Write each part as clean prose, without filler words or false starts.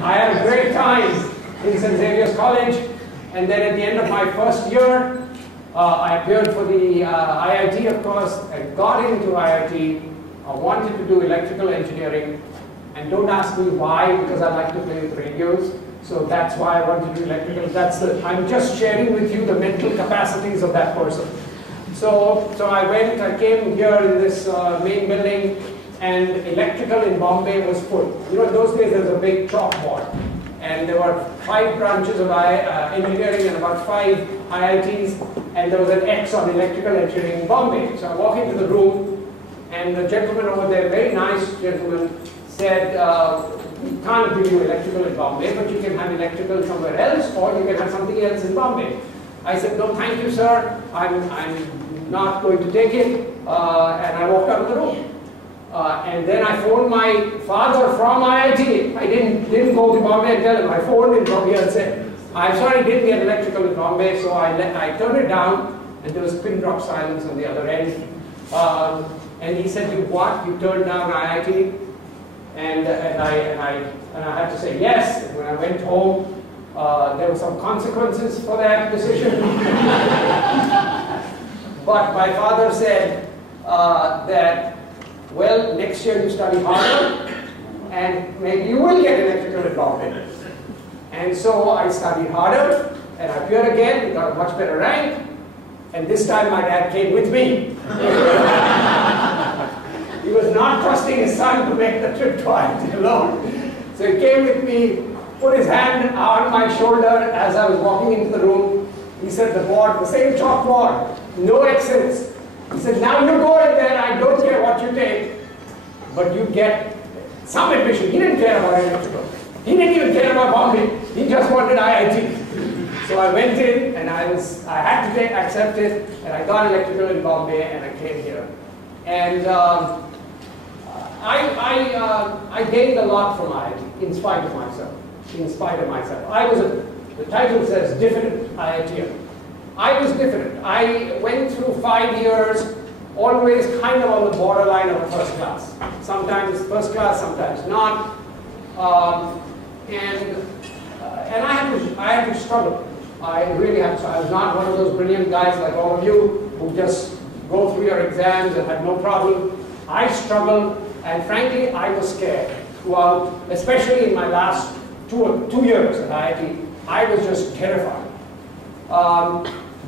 I had a great time in St. Xavier's College, and then at the end of my first year, I appeared for the IIT, of course. I got into IIT. I wanted to do electrical engineering, and don't ask me why, because I like to play with radios. So that's why I wanted to do electrical. I'm just sharing with you the mental capacities of that person. So I came here in this main building, and electrical in Bombay was full. You know, in those days there was a big chalkboard, and there were 5 branches of engineering and about 5 IITs, and there was an X on electrical engineering in Bombay. So I walk into the room, and the gentleman over there, very nice gentleman, said, we can't give you electrical in Bombay, but you can have electrical somewhere else, or you can have something else in Bombay. I said, no, thank you, sir. I'm not going to take it. And I walked out of the room. And then I phoned my father from IIT. I didn't go to Bombay and tell him. I phoned him from here and said, I'm sorry, I didn't get electrical in Bombay, so I turned it down, and there was pin drop silence on the other end. And he said, you what? You turned down IIT? And I had to say yes. And when I went home, there were some consequences for that decision. But my father said that, well, next year you study harder, and maybe you will get electrical in Bombay. And so I studied harder, and I appeared again, got a much better rank, and this time my dad came with me. He was not trusting his son to make the trip to IIT alone. So he came with me, put his hand on my shoulder as I was walking into the room. He said, the board, the same chalkboard, no exits. He said, now you go in there, I don't care what you take, but you get some admission. He didn't care about electrical. He didn't even care about Bombay. He just wanted IIT. So I went in, and I had to accept it, and I got electrical in Bombay, and I came here. And I gained a lot from IIT, in spite of myself. In spite of myself. I was the title says diffident IITian. I was diffident. I went through 5 years, always kind of on the borderline of first class. Sometimes first class, sometimes not. And I had to struggle. I really had to. I was not one of those brilliant guys like all of you who just go through your exams and had no problem. I struggled, and frankly, I was scared throughout, especially in my last two years at IIT. I was just terrified.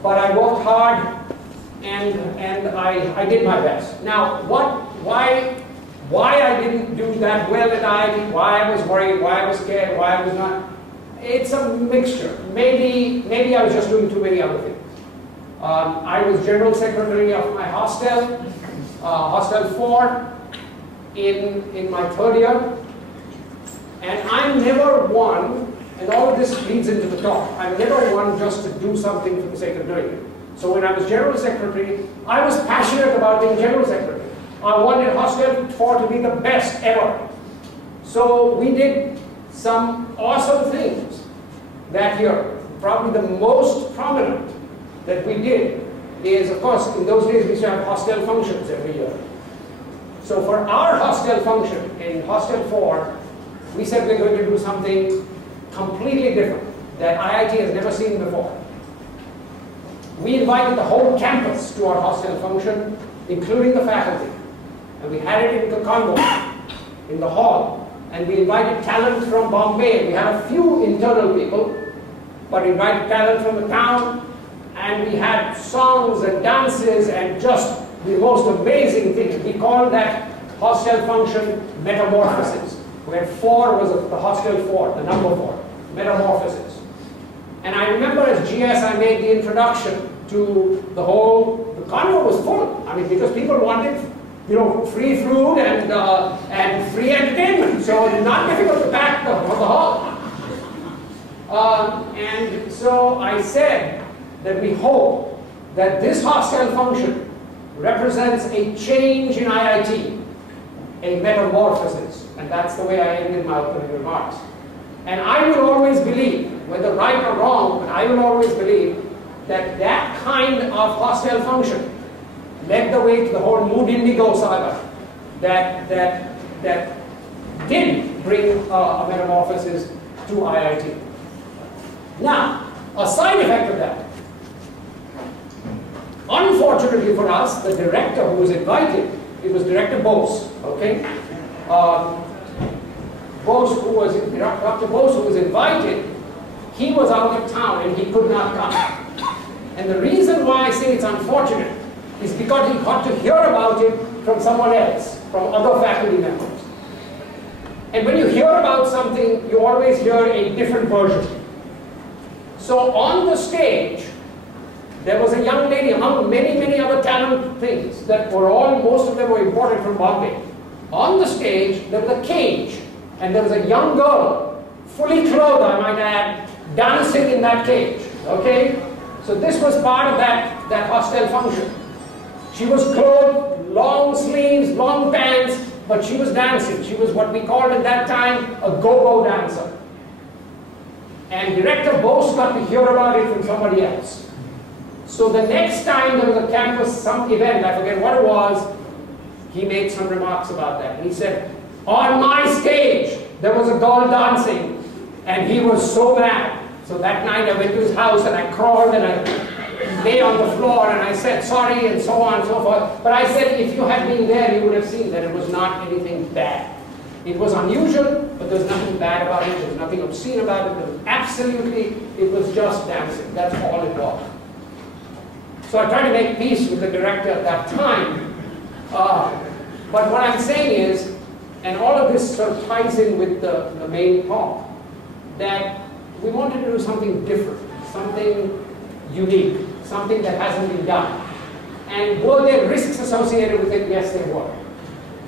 But I worked hard, and I did my best. Now, why I didn't do that well at IIT, why I was worried, why I was scared, why I was not, it's a mixture. Maybe I was just doing too many other things. I was general secretary of my hostel, Hostel 4, in my 3rd year, and I never won, and all of this leads into the talk, I never won just to do something for the sake of doing it. So when I was general secretary, I was passionate about being general secretary. I wanted Hostel 4 to be the best ever. So we did some awesome things that year. Probably the most prominent that we did is, of course, in those days we used to have hostel functions every year. So for our hostel function in Hostel 4, we said we're going to do something completely different that IIT has never seen before. We invited the whole campus to our hostel function, including the faculty. And we had it in the Congo, in the hall. And we invited talent from Bombay. We had a few internal people, but we invited talent from the town. And we had songs and dances and just the most amazing things. We called that hostel function Metamorphosis, where 4 was the Hostel 4, the number 4, Metamorphosis. And I remember as GS I made the introduction to the Congo was full. I mean, because people wanted, you know, free food and free entertainment. So it's not difficult to pack the hall. And so I said that we hope that this hostel function represents a change in IIT, a metamorphosis. And that's the way I ended my opening remarks. And I will always believe, whether right or wrong, but I will always believe that that kind of hostel function led the way to the whole Mood Indigo saga that did bring a metamorphosis to IIT. Now, a side effect of that. Unfortunately for us, the director who was invited, it was Director Bose, okay? Dr. Bose, who was invited, he was out of town and he could not come. And the reason why I say it's unfortunate is because he got to hear about it from someone else, from other faculty members. And when you hear about something, you always hear a different version. So on the stage, there was a young lady among many, many other talent things that were all, most of them were imported from Bombay. On the stage, there was a cage, and there was a young girl, fully clothed, I might add, dancing in that cage, okay? So this was part of that hostel function. She was clothed, long sleeves, long pants, but she was dancing. She was what we called at that time a go-go dancer. And Director Bose got to hear about it from somebody else. So the next time there was a campus, some event, I forget what it was, he made some remarks about that. And he said, on my stage, there was a girl dancing, and he was so mad. So that night I went to his house and I crawled and I lay on the floor and I said sorry and so on and so forth. But I said if you had been there, you would have seen that it was not anything bad. It was unusual, but there was nothing bad about it. There was nothing obscene about it. There was absolutely, it was just dancing. That's all it was. So I tried to make peace with the director at that time. But what I'm saying is, and all of this sort of ties in with the main talk, that we wanted to do something different, something unique, something that hasn't been done. And were there risks associated with it? Yes, there were.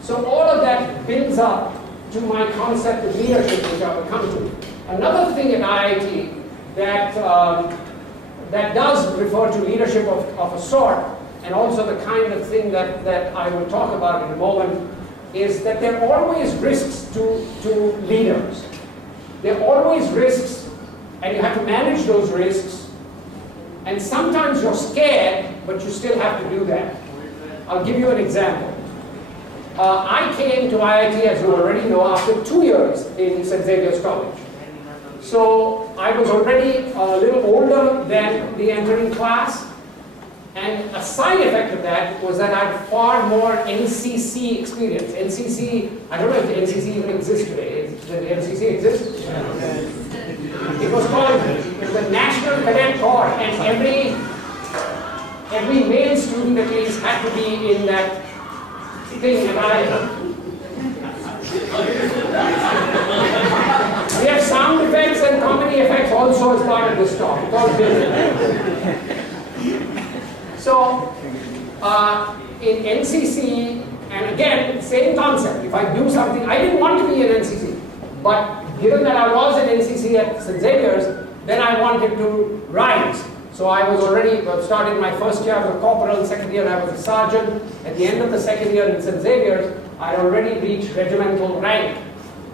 So all of that builds up to my concept of leadership, which I will come to. Another thing at IIT that does refer to leadership of a sort, and also the kind of thing that I will talk about in a moment, is that there are always risks to leaders. There are always risks, and you have to manage those risks. And sometimes you're scared, but you still have to do that. I'll give you an example. I came to IIT, as you already know, after 2 years in St. Xavier's College. So I was already a little older than the entering class. And a side effect of that was that I had far more NCC experience. NCC, I don't know if the NCC even exists today. Does the NCC exist? It was called the National Cadet Corps, and every male student at least had to be in that thing. And we have sound effects and comedy effects also as part of this talk. It's all built. So, in NCC, and again, same concept. If I do something, I didn't want to be in NCC, but given that I was in NCC at St. Xavier's, then I wanted to rise. So I was already started my first year as a corporal, second year I was a sergeant. At the end of the second year in St. Xavier's, I already reached regimental rank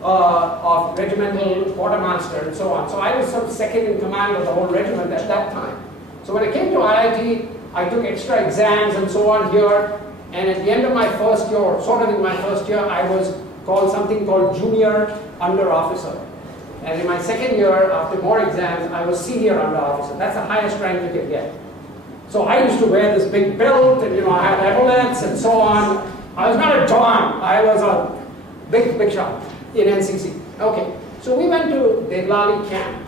of regimental quartermaster and so on. So I was sort of second in command of the whole regiment at that time. So when I came to IIT, I took extra exams and so on here, and at the end of my first year, or sort of in my first year, I was called something called junior under officer. And in my second year, after more exams, I was senior under officer. That's the highest rank you can get. So I used to wear this big belt, and I had epaulets and so on. I was not a Don, I was a big shot in NCC. Okay, so we went to Deglali camp.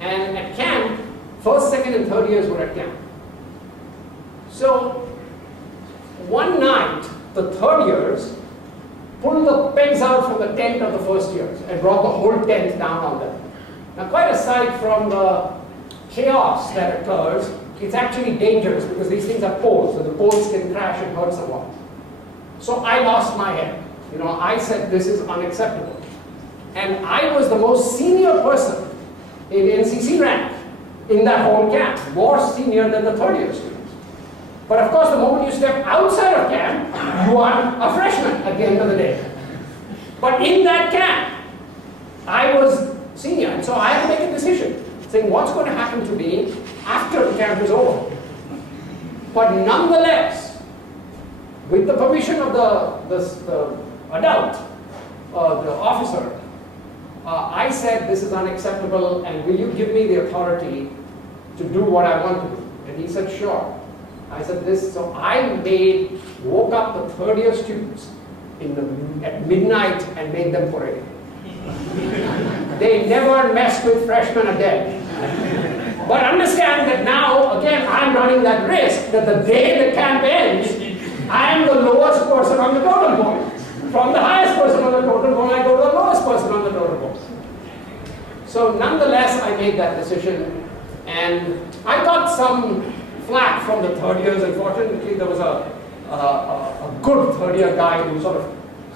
And at camp, first, second, and third years were at camp. So one night, the third years pulled the pegs out from the tent of the first years and brought the whole tent down on them. Now, quite aside from the chaos that occurs, it's actually dangerous because these things are poles, so the poles can crash and hurt someone. So I lost my head. I said this is unacceptable. And I was the most senior person in NCC rank in that whole camp, more senior than the third year students. But of course, the moment you step outside of camp, you are a freshman at the end of the day. But in that camp, I was senior, and so I had to make a decision, saying what's going to happen to me after the camp is over. But nonetheless, with the permission of the adult, the officer, I said, this is unacceptable, and will you give me the authority to do what I want to do? And he said, sure. I said this, so I woke up the third-year students at midnight and made them parade. They never messed with freshmen again. But understand that now, again, I'm running that risk that the day the camp ends, I am the lowest person on the totem pole. From the highest person on the totem pole, I go to the lowest person on the totem pole. So nonetheless, I made that decision, and I got some flack from the third years. Unfortunately, there was a good third-year guy who sort of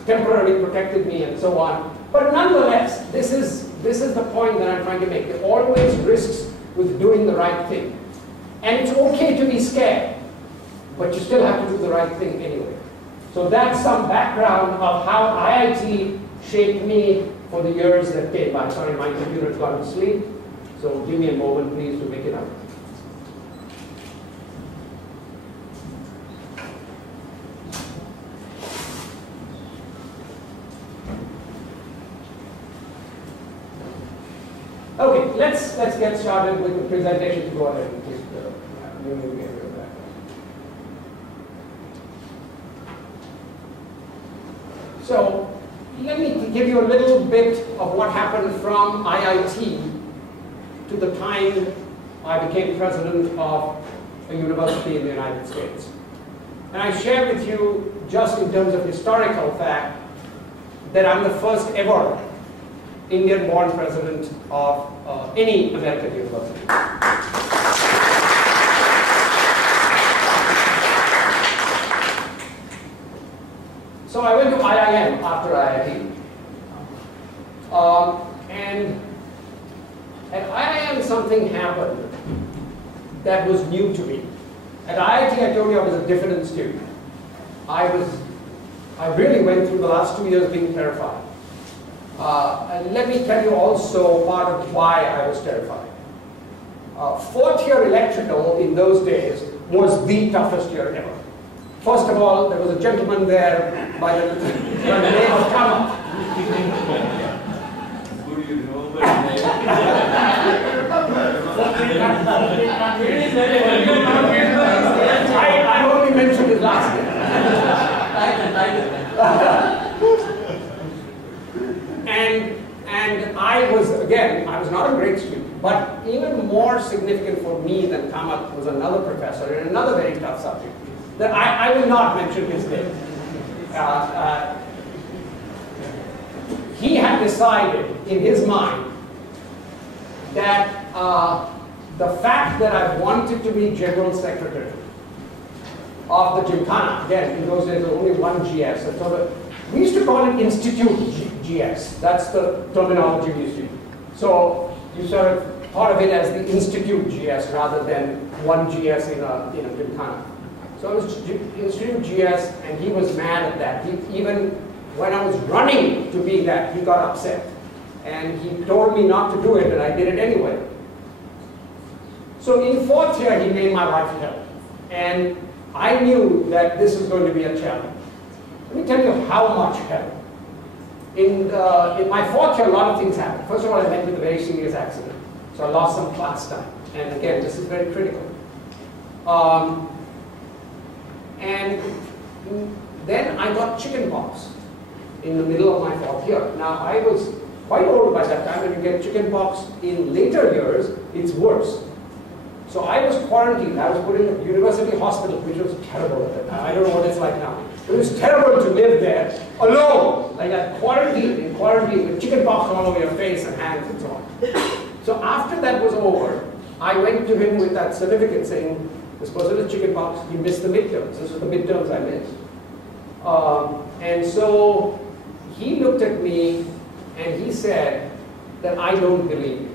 temporarily protected me and so on. But nonetheless, this is the point that I'm trying to make. There are always risks with doing the right thing. And it's okay to be scared, but you still have to do the right thing anyway. So that's some background of how IIT shaped me for the years that came by. Sorry, my computer has gone to sleep. So give me a moment, please, to make it up. Okay, let's get started with the presentation. Go ahead and please. So let me give you a little bit of what happened from IIT to the time I became president of a university in the United States. And I share with you, just in terms of historical fact, that I'm the first ever Indian-born president of any American university. So I went to IIM after IIT. And at IIM something happened that was new to me. At IIT I told you I was a diffident student. I really went through the last 2 years being terrified. And let me tell you also part of why I was terrified. Fourth year electrical in those days was the toughest year ever. First of all, there was a gentleman there by the name of Kama. Who do you know by name? I only mentioned his last name. And I was, again, I was not a great student, but even more significant for me than Kamath was another professor in another very tough subject. That I will not mention his name. He had decided in his mind that the fact that I wanted to be General Secretary of the Gymkhana, again, in those days there was only one GS, and so we used to call it Institute GS. That's the terminology we used to use. So you sort of thought of it as the Institute GS rather than one GS in a Gymkhana. So it was Institute GS, and he was mad at that. Even when I was running to be that, he got upset. And he told me not to do it, but I did it anyway. So in fourth year, he made my life hell. And I knew that this was going to be a challenge. Let me tell you how much hell. In my fourth year, a lot of things happened. First of all, I met with a very serious accident. So I lost some class time. And again, this is very critical. And then I got chicken pox in the middle of my fourth year. Now, I was quite old by that time. When you get chicken pox in later years, it's worse. So I was quarantined. I was put in a university hospital, which was terrible at that time. I don't know what it's like now. It was terrible to live there alone, like that, in quarantine with chicken pox all over your face and hands and so on. So after that was over, I went to him with that certificate saying, this person has chicken pox, he missed the midterms. This was the midterms I missed. And so he looked at me and he said that I don't believe you.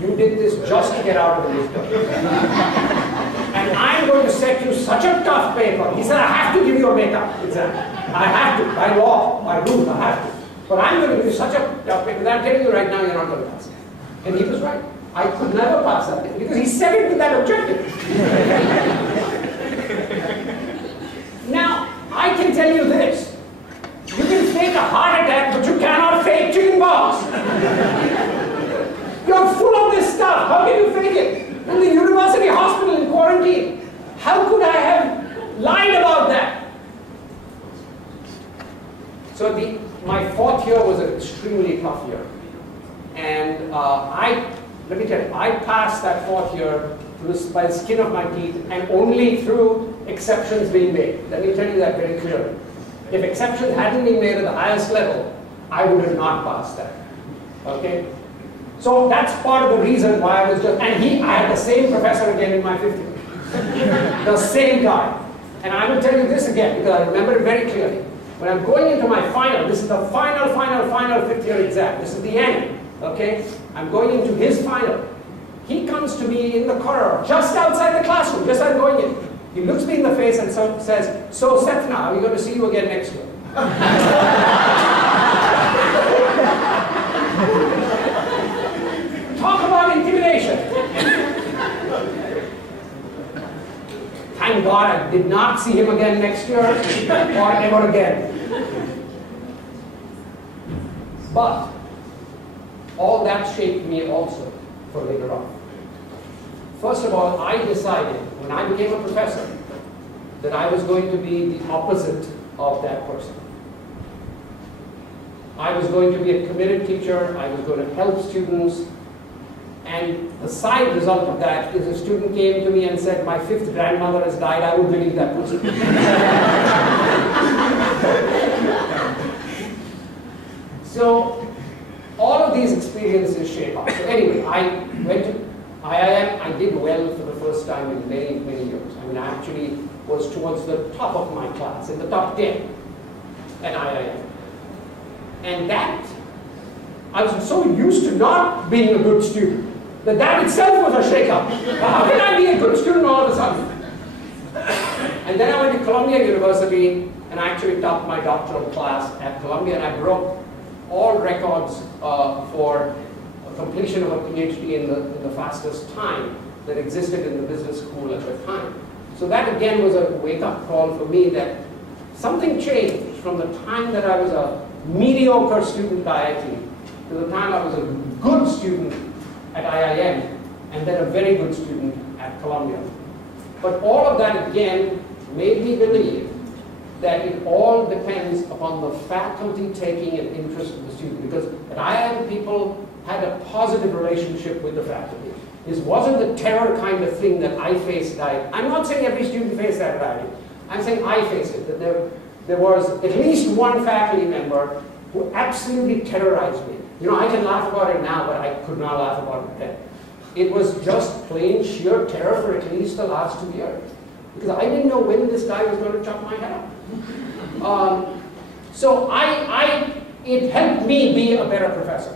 You did this just to get out of the midterms. And I'm going to set you such a tough paper. He said, I have to give you a makeup exam. I have to, by law, by rule, I have to. But I'm going to give you such a tough paper that I'm telling you right now, you're not going to pass it. And he was right. I could never pass that thing because he said it with that objective. Now, I can tell you this. You can fake a heart attack, but you cannot fake chicken pox. You're full of this stuff. How can you fake it? In the university hospital in quarantine. How could I have lied about that? So my fourth year was an extremely tough year. And let me tell you, I passed that fourth year by the skin of my teeth and only through exceptions being made. Let me tell you that very clearly. If exceptions hadn't been made at the highest level, I would have not passed that. Okay? So that's part of the reason why I was just, and I had the same professor again in my fifth year. The same guy. And I will tell you this again, because I remember it very clearly. When I'm going into my final, this is the final fifth year exam. This is the end. Okay? I'm going into his final. He comes to me in the corridor, just outside the classroom, just as I'm going in. He looks me in the face and says, "So Sethna, are we going to see you again next year?" Talk about intimidation. Thank God I did not see him again next year, or ever again. But all that shaped me also for later on. First of all, I decided, when I became a professor, that I was going to be the opposite of that person. I was going to be a committed teacher, I was going to help students, and the side result of that is a student came to me and said, "My fifth grandmother has died," I would believe that person. So, all of these experiences shape us. So anyway, I went to IIM, I did well for the first time in many, many years. I mean, I actually was towards the top of my class, in the top 10 at IIM. And that, I was so used to not being a good student, that itself was a shake-up. How can I be a good student all of a sudden? And then I went to Columbia University, and I actually topped my doctoral class at Columbia, and I broke all records for completion of a PhD in the fastest time that existed in the business school at the time. So that again was a wake-up call for me that something changed from the time that I was a mediocre student at IIT to the time I was a good student at IIM and then a very good student at Columbia. But all of that again made me believe that it all depends upon the faculty taking an interest in the student, because at IIM people had a positive relationship with the faculty. This wasn't the terror kind of thing that I faced. I'm not saying every student faced that at IIT. I'm saying I faced it, that there was at least one faculty member who absolutely terrorized me. You know, I can laugh about it now, but I could not laugh about it then. It was just plain sheer terror for at least the last 2 years, because I didn't know when this guy was going to chop my head off. So it helped me be a better professor.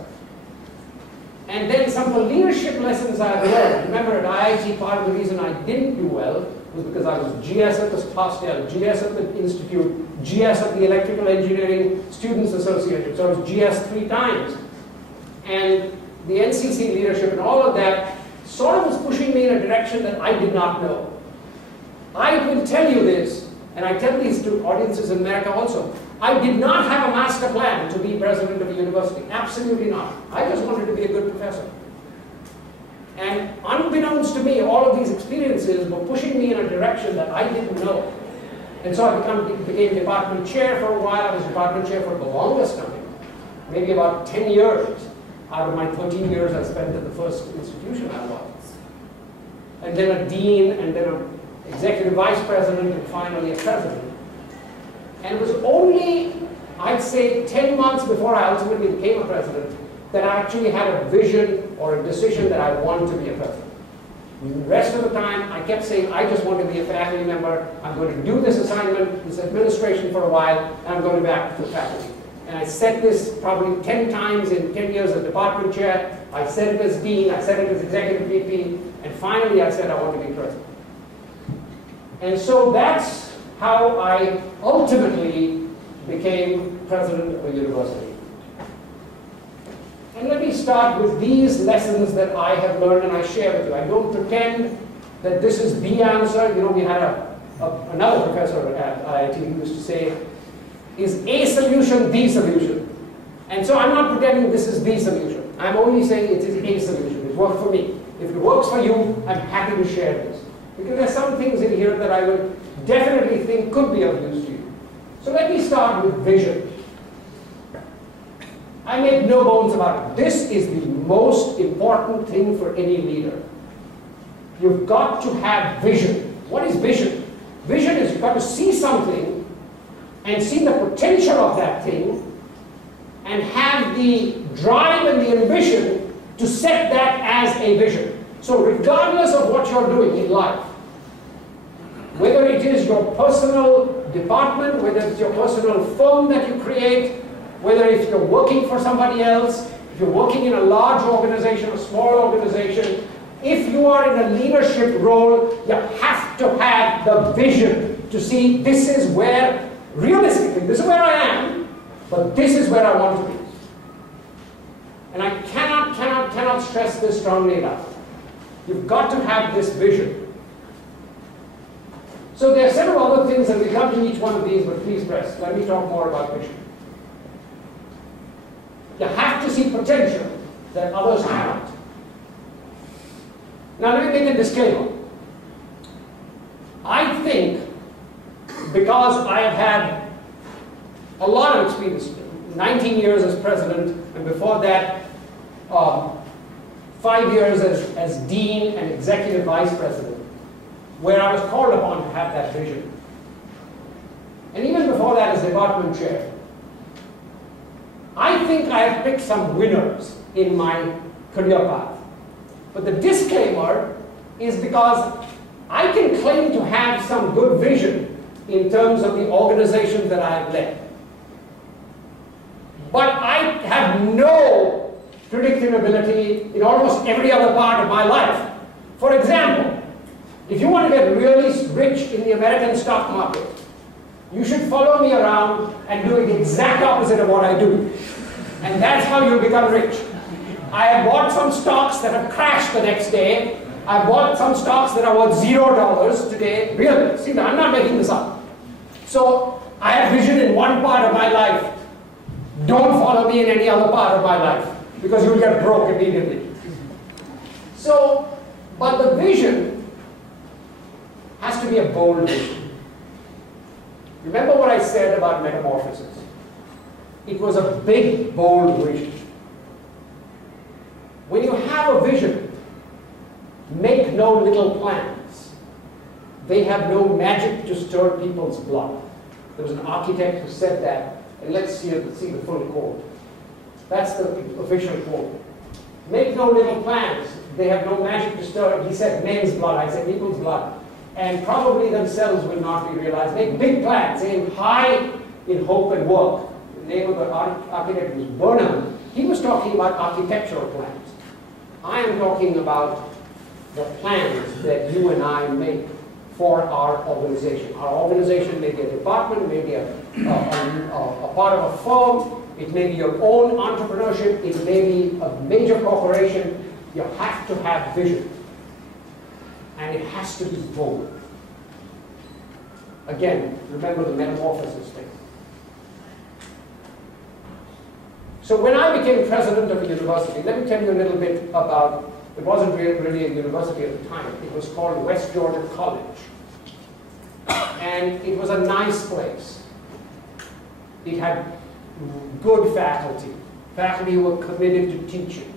And then some of the leadership lessons I learned. Remember, at IIT, part of the reason I didn't do well was because I was GS at the hostel, GS at the institute, GS at the Electrical Engineering Students Association. So I was GS 3 times. And the NCC leadership and all of that sort of was pushing me in a direction that I did not know. I will tell you this, and I tell these to audiences in America also, I did not have a master plan to be president of a university. Absolutely not. I just wanted to be a good professor. And unbeknownst to me, all of these experiences were pushing me in a direction that I didn't know. And so I became department chair for a while. I was department chair for the longest time, maybe about 10 years out of my 13 years I spent at the first institution I was. And then a dean, and then an executive vice president, and finally a president. And it was only, I'd say, 10 months before I ultimately became a president that I actually had a vision or a decision that I wanted to be a president. The rest of the time, I kept saying, I just want to be a faculty member. I'm going to do this assignment, this administration for a while, and I'm going back to the faculty. And I said this probably 10 times in 10 years as department chair. I said it as dean, I said it as executive VP, and finally I said I want to be president. And so that's how I ultimately became president of a university. And let me start with these lessons that I have learned and I share with you. I don't pretend that this is the answer. You know, we had another professor at IIT who used to say, is a solution the solution? And so I'm not pretending this is the solution. I'm only saying it is a solution. It worked for me. If it works for you, I'm happy to share this. Because there's some things in here that I will definitely think could be of use to you. So let me start with vision. I make no bones about it. This is the most important thing for any leader. You've got to have vision. What is vision? Vision is you've got to see something and see the potential of that thing and have the drive and the ambition to set that as a vision. So regardless of what you're doing in life, whether it is your personal department, whether it's your personal firm that you create, whether if you're working for somebody else, if you're working in a large organization, a small organization, if you are in a leadership role, you have to have the vision to see this is where, realistically, this is where I am, but this is where I want to be. And I cannot stress this strongly enough. You've got to have this vision. So there are several other things, and we'll come to each one of these, but please press. Let me talk more about vision. You have to see potential that others cannot. Now let me make a disclaimer. I think, because I have had a lot of experience, 19 years as president, and before that, 5 years as dean and executive vice president, where I was called upon to have that vision. And even before that as department chair, I think I have picked some winners in my career path. But the disclaimer is because I can claim to have some good vision in terms of the organizations that I have led. But I have no predictive ability in almost every other part of my life. For example, if you want to get really rich in the American stock market, you should follow me around and do the exact opposite of what I do. And that's how you'll become rich. I have bought some stocks that have crashed the next day. I bought some stocks that are worth $0 today. Really, see, I'm not making this up. So I have vision in one part of my life. Don't follow me in any other part of my life, because you'll get broke immediately. So, but the vision has to be a bold vision. Remember what I said about metamorphosis. It was a big, bold vision. When you have a vision, make no little plans. They have no magic to stir people's blood. There was an architect who said that, and let's see the full quote. That's the official quote. Make no little plans. They have no magic to stir. He said men's blood. I said people's blood. And probably themselves will not be realized. Make big plans. Aim high in hope and work. The name of the architect was Burnham. He was talking about architectural plans. I am talking about the plans that you and I make for our organization. Our organization may be a department, may be a part of a firm, it may be your own entrepreneurship, it may be a major corporation. You have to have vision. And it has to be bold. Again, remember the metamorphosis thing. So when I became president of a university, let me tell you a little bit about, it wasn't really a university at the time. It was called West Georgia College. And it was a nice place. It had good faculty. Faculty who were committed to teaching.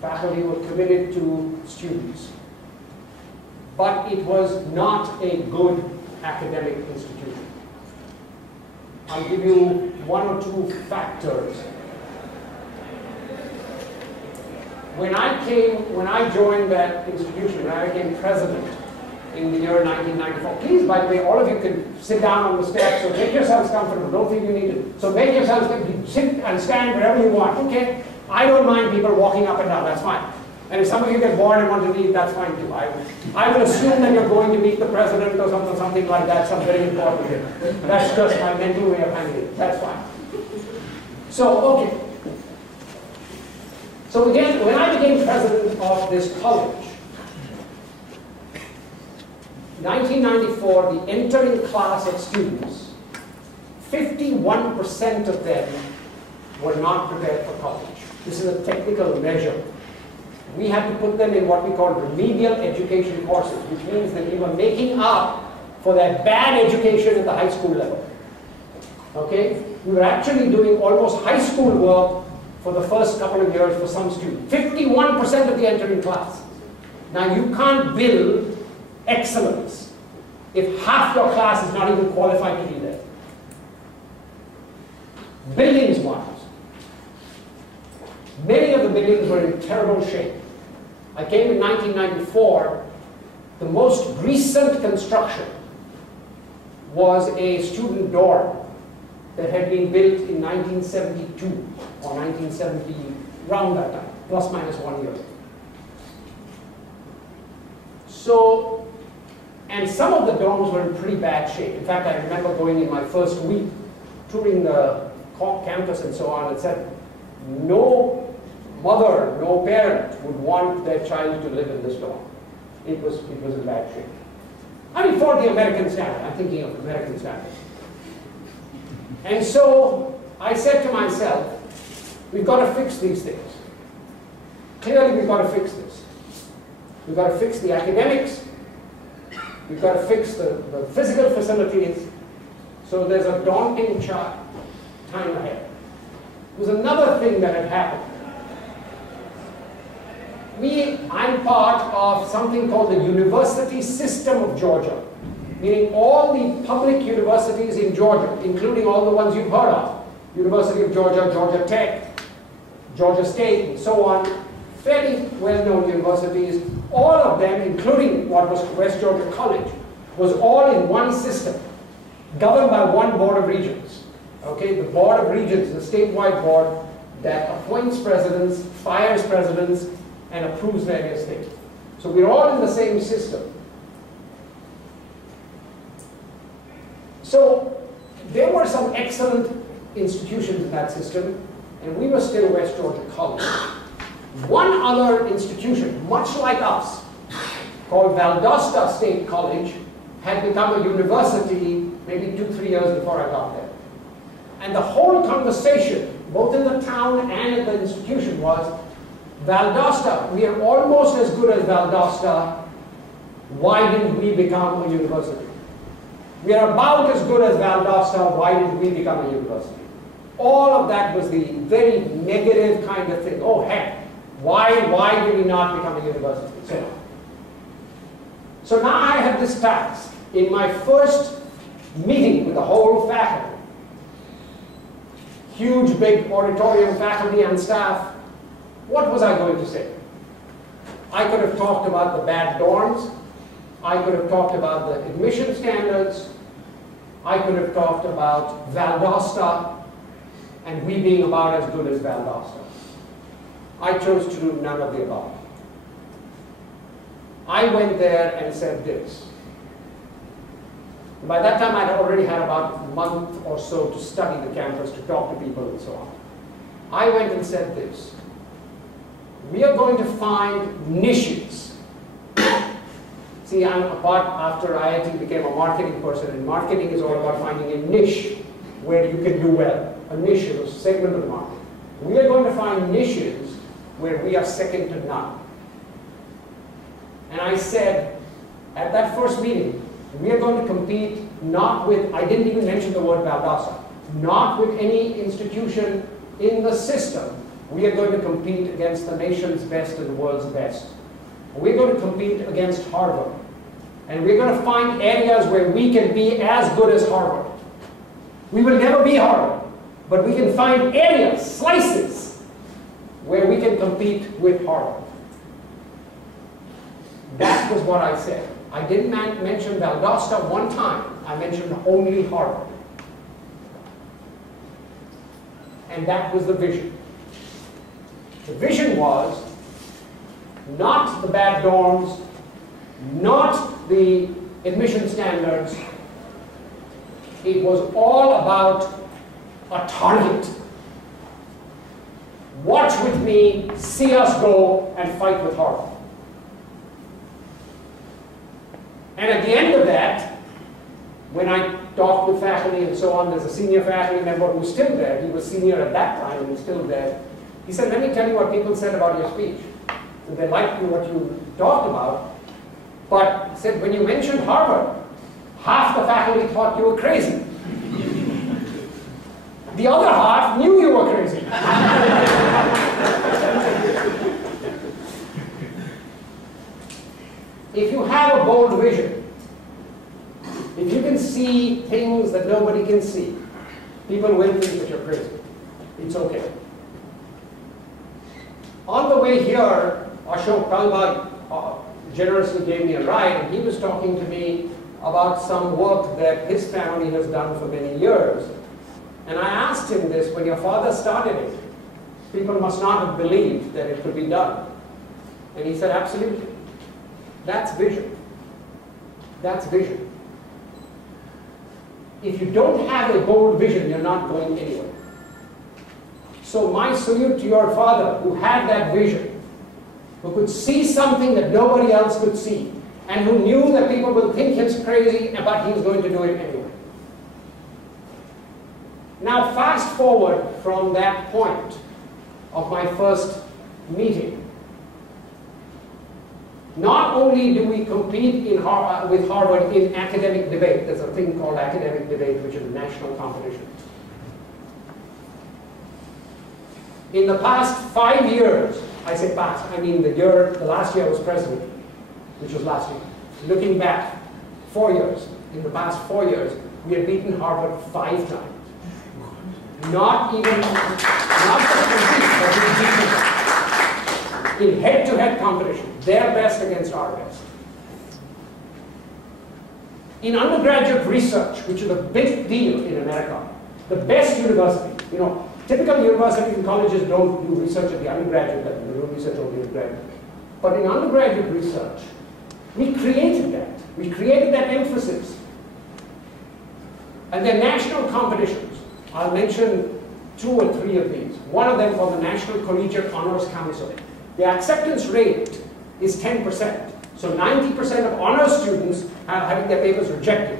Faculty who were committed to students. But it was not a good academic institution. I'll give you one or two factors. When I joined that institution, when I became president in the year 1994, please, by the way, all of you can sit down on the steps, so make yourselves comfortable, don't feel you need it. So make yourselves comfortable, sit and stand wherever you want, okay? I don't mind people walking up and down, that's fine. And if some of you get bored and want to leave, that's fine too. I will assume that you're going to meet the president or something like that, some very important thing. That's just my mental way of handling it, that's fine. So, okay. So again, when I became president of this college, 1994, the entering class of students, 51% of them were not prepared for college. This is a technical measure. We had to put them in what we call remedial education courses, which means that we were making up for their bad education at the high school level. Okay? We were actually doing almost high school work for the first couple of years for some students. 51% of the entering class. Now you can't build excellence if half your class is not even qualified to be there. Buildings wise. Many of the buildings were in terrible shape. I came in 1994. The most recent construction was a student dorm that had been built in 1972 or 1970, around that time, plus minus 1 year. So, and some of the dorms were in pretty bad shape. In fact, I remember going in my first week, touring the campus and so on, and said, no mother, no parent would want their child to live in this dorm. It was in bad shape. I mean, for the American standard. I'm thinking of American standard. And so I said to myself, we've got to fix these things. Clearly, we've got to fix this. We've got to fix the academics. We've got to fix the physical facilities. So there's a daunting time ahead. There was another thing that had happened. I'm part of something called the University System of Georgia, meaning all the public universities in Georgia, including all the ones you've heard of, University of Georgia, Georgia Tech, Georgia State, and so on, fairly well-known universities, all of them, including what was West Georgia College, was all in one system, governed by one Board of Regents. Okay, the Board of Regents is a statewide board that appoints presidents, fires presidents, and approves various things. So we're all in the same system. So there were some excellent institutions in that system, and we were still West Georgia College. One other institution, much like us, called Valdosta State College, had become a university maybe 2-3 years before I got there. And the whole conversation, both in the town and at the institution, was, Valdosta, we are almost as good as Valdosta. Why didn't we become a university? We are about as good as Valdosta. Why didn't we become a university? All of that was the very negative kind of thing. Oh, heck, why did we not become a university? So now I have this task. In my first meeting with the whole faculty, huge big auditorium, faculty and staff, what was I going to say? I could have talked about the bad dorms. I could have talked about the admission standards. I could have talked about Valdosta and we being about as good as Valdosta. I chose to do none of the above. I went there and said this. By that time, I'd already had about a month or so to study the campus, to talk to people and so on. I went and said this. We are going to find niches. See, I'm a part, after IIT became a marketing person, and marketing is all about finding a niche where you can do well. A niche is a segment of the market. We are going to find niches where we are second to none. And I said, at that first meeting, we are going to compete not with, I didn't even mention the word Valdosta, not with any institution in the system. We are going to compete against the nation's best and the world's best. We're going to compete against Harvard. And we're going to find areas where we can be as good as Harvard. We will never be Harvard, but we can find areas, slices, where we can compete with Harvard. That was what I said. I didn't mention Valdosta one time. I mentioned only Harvard. And that was the vision. The vision was not the bad dorms, not the admission standards. It was all about a target. Watch with me, see us go, and fight with Harvard. And at the end of that, when I talked with faculty and so on. There's a senior faculty member who's still there. He was senior at that time and he's still there. He said, let me tell you what people said about your speech. They liked you, what you talked about. But he said, when you mentioned Harvard, half the faculty thought you were crazy. The other half knew you were crazy. If you have a bold vision, if you can see things that nobody can see, people will think that you're crazy. It's okay. On the way here, Ashok Talbag generously gave me a ride, and he was talking to me about some work that his family has done for many years. And I asked him this, when your father started it, people must not have believed that it could be done. And he said, absolutely. That's vision. That's vision. If you don't have a bold vision, you're not going anywhere. So my salute to your father, who had that vision, who could see something that nobody else could see, and who knew that people will think he's crazy, but he was going to do it anyway. Now fast forward from that point of my first meeting. Not only do we compete with Harvard in academic debate, there's a thing called academic debate, which is a national competition. In the past 5 years, I say past, I mean the last year I was president, which was last year. Looking back, 4 years, in the past 4 years, we have beaten Harvard 5 times. Not just compete, but we beat them. In head-to-head competition, their best against our best. In undergraduate research, which is a big deal in America, the best university, typical universities and colleges don't do research at the undergraduate level, they do research only at graduate. But in undergraduate research, we created that. We created that emphasis. And they're national competitions. I'll mention 2 or 3 of these. One of them for the National Collegiate Honors Council. The acceptance rate is 10%. So 90% of honors students are having their papers rejected.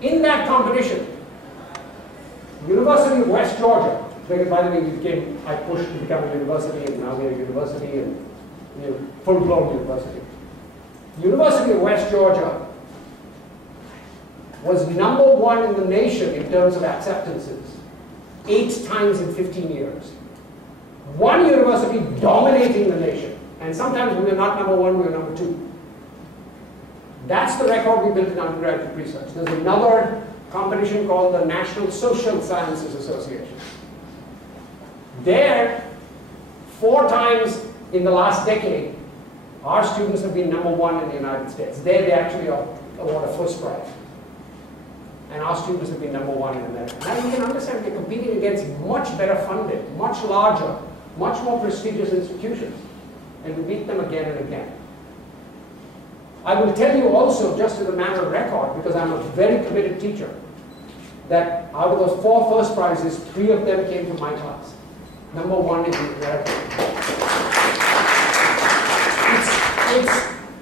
In that competition, University of West Georgia, by the way, I pushed to become a university, and now we're a university, and full-blown university. University of West Georgia was #1 in the nation in terms of acceptances, 8 times in 15 years. One university dominating the nation, and sometimes we were not #1, we were #2. That's the record we built in undergraduate research. There's another competition called the National Social Sciences Association. There, 4 times in the last decade, our students have been #1 in the United States. There they actually award a first prize. And our students have been #1 in America. Now you can understand we're competing against much better funded, much larger, much more prestigious institutions. And we beat them again and again. I will tell you also, just as a matter of record, because I'm a very committed teacher, that out of those 4 first prizes, 3 of them came from my class. #1 is America.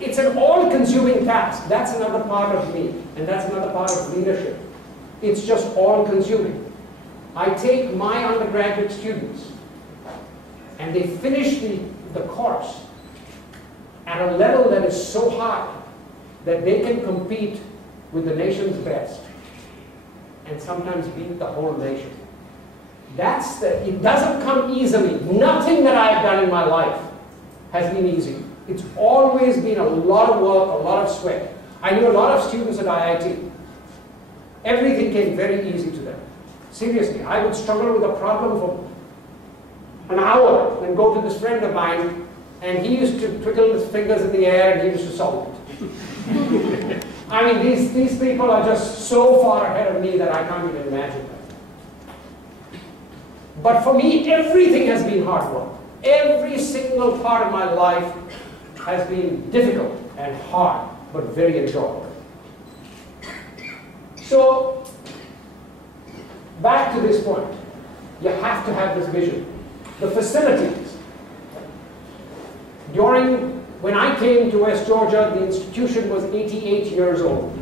It's an all-consuming task. That's another part of me, and that's another part of leadership. It's just all-consuming. I take my undergraduate students, and they finish the course at a level that is so high that they can compete with the nation's best and sometimes beat the whole nation. It doesn't come easily. Nothing that I've done in my life has been easy. It's always been a lot of work, a lot of sweat. I knew a lot of students at IIT. Everything came very easy to them. Seriously, I would struggle with a problem for an hour and go to this friend of mine, and he used to twiddle his fingers in the air and he used to solve it. I mean, these people are just so far ahead of me that I can't even imagine that. But for me, everything has been hard work. Every single part of my life has been difficult and hard, but very enjoyable. So, back to this point. You have to have this vision. The facilities. When I came to West Georgia, the institution was 88 years old.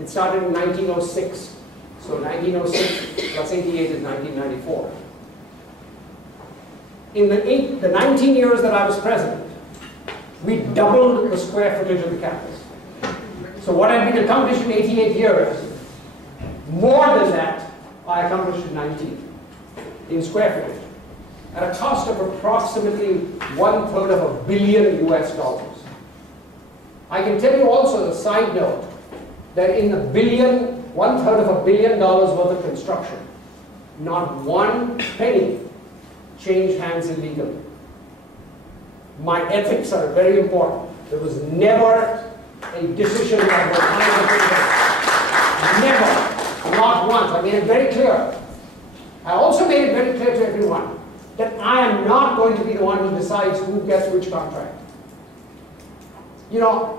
It started in 1906. So 1906 plus 88 is 1994. In the 19 years that I was president, we doubled the square footage of the campus. So what had been accomplished in 88 years, more than that, I accomplished in 19 in square footage, at a cost of approximately $1/3 of $1 billion US. I can tell you also, as a side note, that in the $1/3 of $1 billion worth of construction, not one penny changed hands illegally. My ethics are very important. There was never a decision that was never, not once. I made it very clear. I also made it very clear to everyone that I am not going to be the one who decides who gets which contract. You know,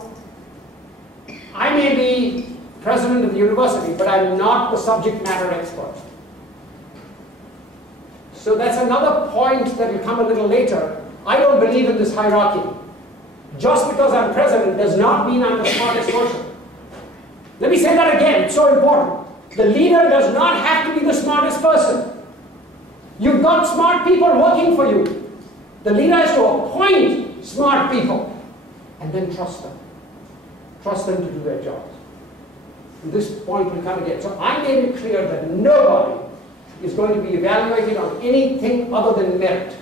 I may be president of the university, but I'm not the subject matter expert. So that's another point that will come a little later. I don't believe in this hierarchy. Just because I'm president does not mean I'm the smartest person. Let me say that again, it's so important. The leader does not have to be the smartest person. You've got smart people working for you. The leader has to appoint smart people and then trust them. Trust them to do their jobs. And this point will come again. So I made it clear that nobody is going to be evaluated on anything other than merit.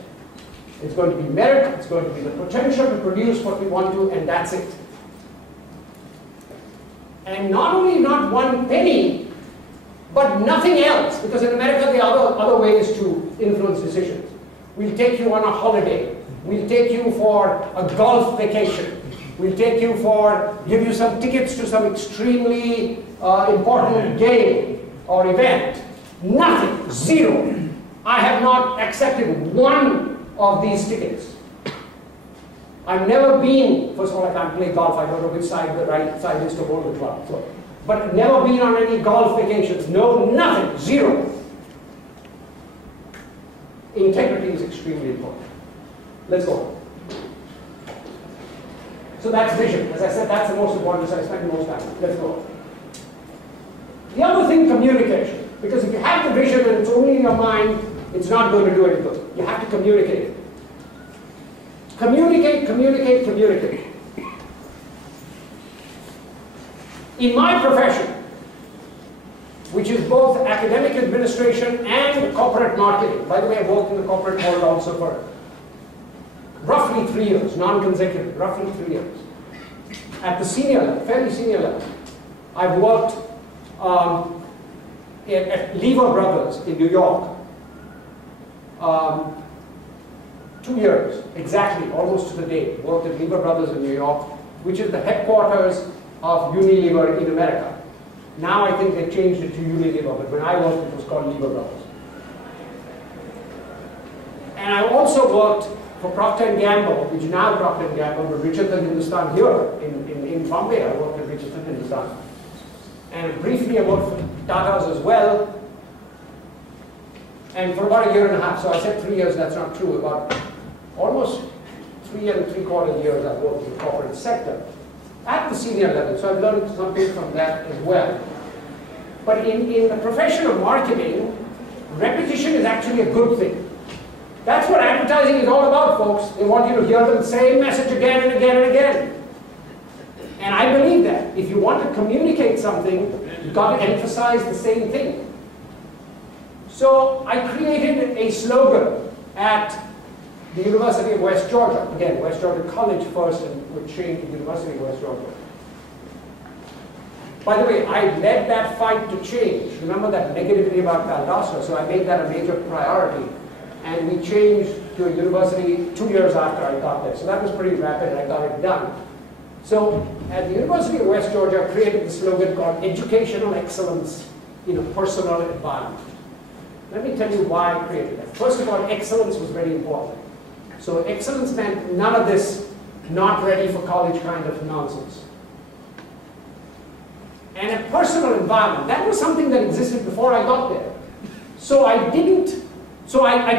It's going to be merit, it's going to be the potential to produce what we want to, and that's it. And not only not one penny, but nothing else, because in America there are other ways to influence decisions. We'll take you on a holiday. We'll take you for a golf vacation. We'll take you give you some tickets to some extremely important game or event. Nothing, zero. I have not accepted one of these tickets. I've never been, first of all, I can't play golf, I don't know which side the right side is to hold the club. So, but never been on any golf vacations. No, nothing, zero. Integrity is extremely important. Let's go on. So that's vision. As I said, that's the most important, so I spend the most time. Let's go on. The other thing, communication. Because if you have the vision and it's only in your mind, it's not going to do any good. You have to communicate it. Communicate, communicate, communicate. In my profession, which is both academic administration and corporate marketing, by the way, I've worked in the corporate world also for roughly 3 years, non-consecutive, roughly 3 years. At the senior level, fairly senior level, I've worked at Lever Brothers in New York. 2 years, exactly, almost to the day, worked at Lever Brothers in New York, which is the headquarters of Unilever in America. Now I think they changed it to Unilever, but when I worked it was called Lever Brothers. And I also worked for Procter & Gamble, which is now Procter & Gamble, but Richardson Hindustan here in Bombay. I worked at Richardson Hindustan. And briefly I worked for Tata's as well. And for about 1.5 years, so I said 3 years, that's not true, about almost 3 3/4 years I've worked in the corporate sector at the senior level, so I've learned something from that as well. But in the profession of marketing, repetition is actually a good thing. That's what advertising is all about, folks. They want you to hear the same message again and again and again. And I believe that. If you want to communicate something, you've got to emphasize the same thing. So I created a slogan at the University of West Georgia. Again, West Georgia College first, and would change to the University of West Georgia. By the way, I led that fight to change. Remember that negativity about Valdosta, so I made that a major priority. And we changed to a university 2 years after I got there. So that was pretty rapid, I got it done. So at the University of West Georgia, I created the slogan called Educational Excellence in a Personal Environment. Let me tell you why I created that. First of all, excellence was very important. So excellence meant none of this not ready for college kind of nonsense. And a personal environment, that was something that existed before I got there. So I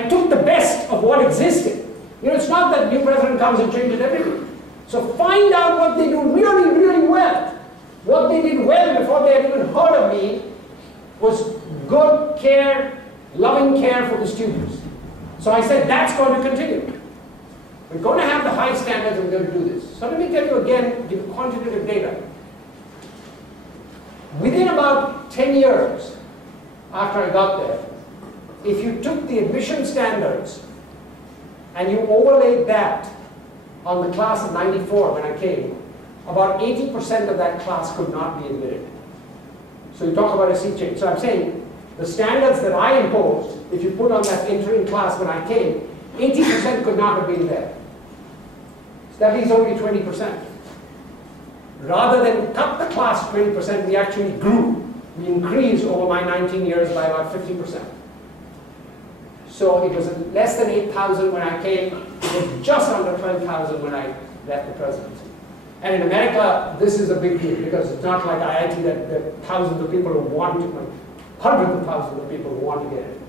took the best of what existed. You know, it's not that the new president comes and changes everything. So find out what they do really, really well. What they did well before they had even heard of me was good care, loving care for the students. So I said, that's going to continue. We're going to have the high standards and we're going to do this. So let me tell you again, give quantitative data. Within about 10 years after I got there, if you took the admission standards and you overlaid that on the class of '94 when I came, about 80% of that class could not be admitted. So you talk about a sea change. So I'm saying the standards that I imposed, if you put on that entering class when I came, 80% could not have been there. So that leaves only 20%. Rather than cut the class 20%, we actually grew. We increased over my 19 years by about 50%. So it was less than 8,000 when I came. It was just under 12,000 when I left the presidency. And in America, this is a big deal because it's not like IIT that there are thousands of people who want to, like hundreds of thousands of people who want to get it.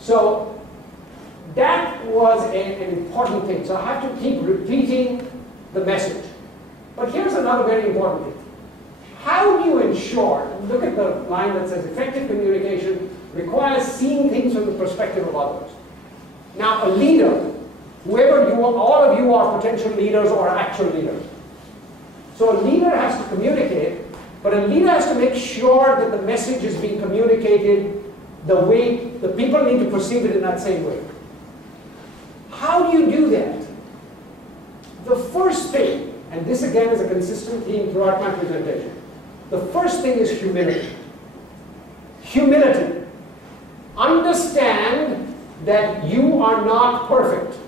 So that was an important thing. So I have to keep repeating the message. But here's another very important thing. How do you ensure, look at the line that says effective communication requires seeing things from the perspective of others. Now a leader, whoever you are, all of you are potential leaders or actual leaders. So a leader has to communicate, but a leader has to make sure that the message is being communicated the way the people need to perceive it in that same way. How do you do that? The first thing, and this again is a consistent theme throughout my presentation, the first thing is humility. Humility. Understand that you are not perfect.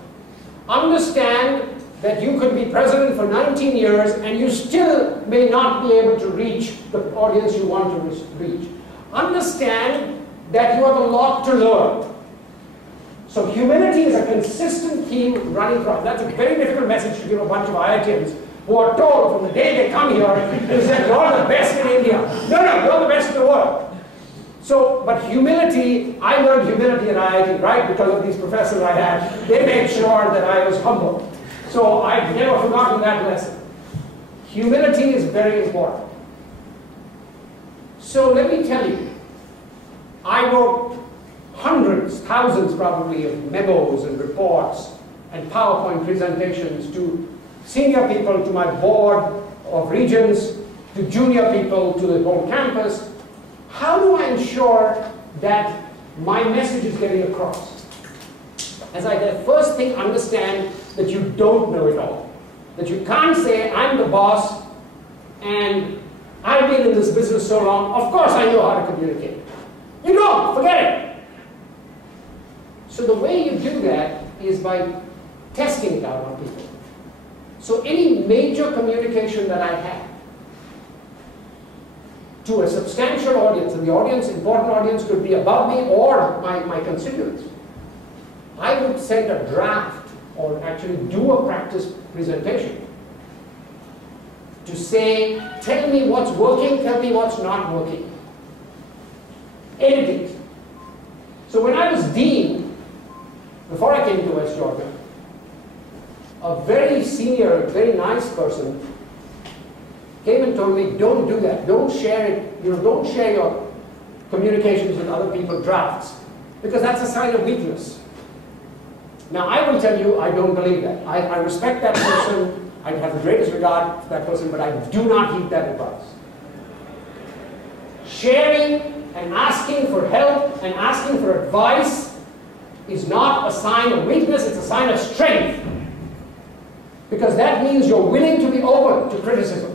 Understand that you could be president for 19 years and you still may not be able to reach the audience you want to reach. Understand that you have a lot to learn. So humility is a consistent theme running throughout. That's a very difficult message to give a bunch of IITians who are told from the day they come here is that you're the best in India. No, you're the best in the world. So, but humility, I learned humility at IIT, right? Because of these professors I had. They made sure that I was humble. So I've never forgotten that lesson. Humility is very important. So let me tell you, I wrote hundreds, thousands probably of memos and reports and PowerPoint presentations to senior people, to my board of regents, to junior people, to the whole campus. How do I ensure that my message is getting across? As I said, first thing, understand that you don't know it all. That you can't say, I'm the boss, and I've been in this business so long, of course I know how to communicate. You don't, forget it. So the way you do that is by testing it out on people. So any major communication that I have to a substantial audience, and the audience, important audience could be above me or my constituents, I would send a draft or actually do a practice presentation to say, tell me what's working, tell me what's not working. Edit it. So when I was dean, before I came to West Georgia, a very senior, very nice person came and told me, don't do that. Don't share it. Don't share your communications with other people, drafts, because that's a sign of weakness. Now, I will tell you, I don't believe that. I respect that person. I have the greatest regard for that person, but I do not heed that advice. Sharing and asking for help and asking for advice is not a sign of weakness, it's a sign of strength. Because that means you're willing to be open to criticism.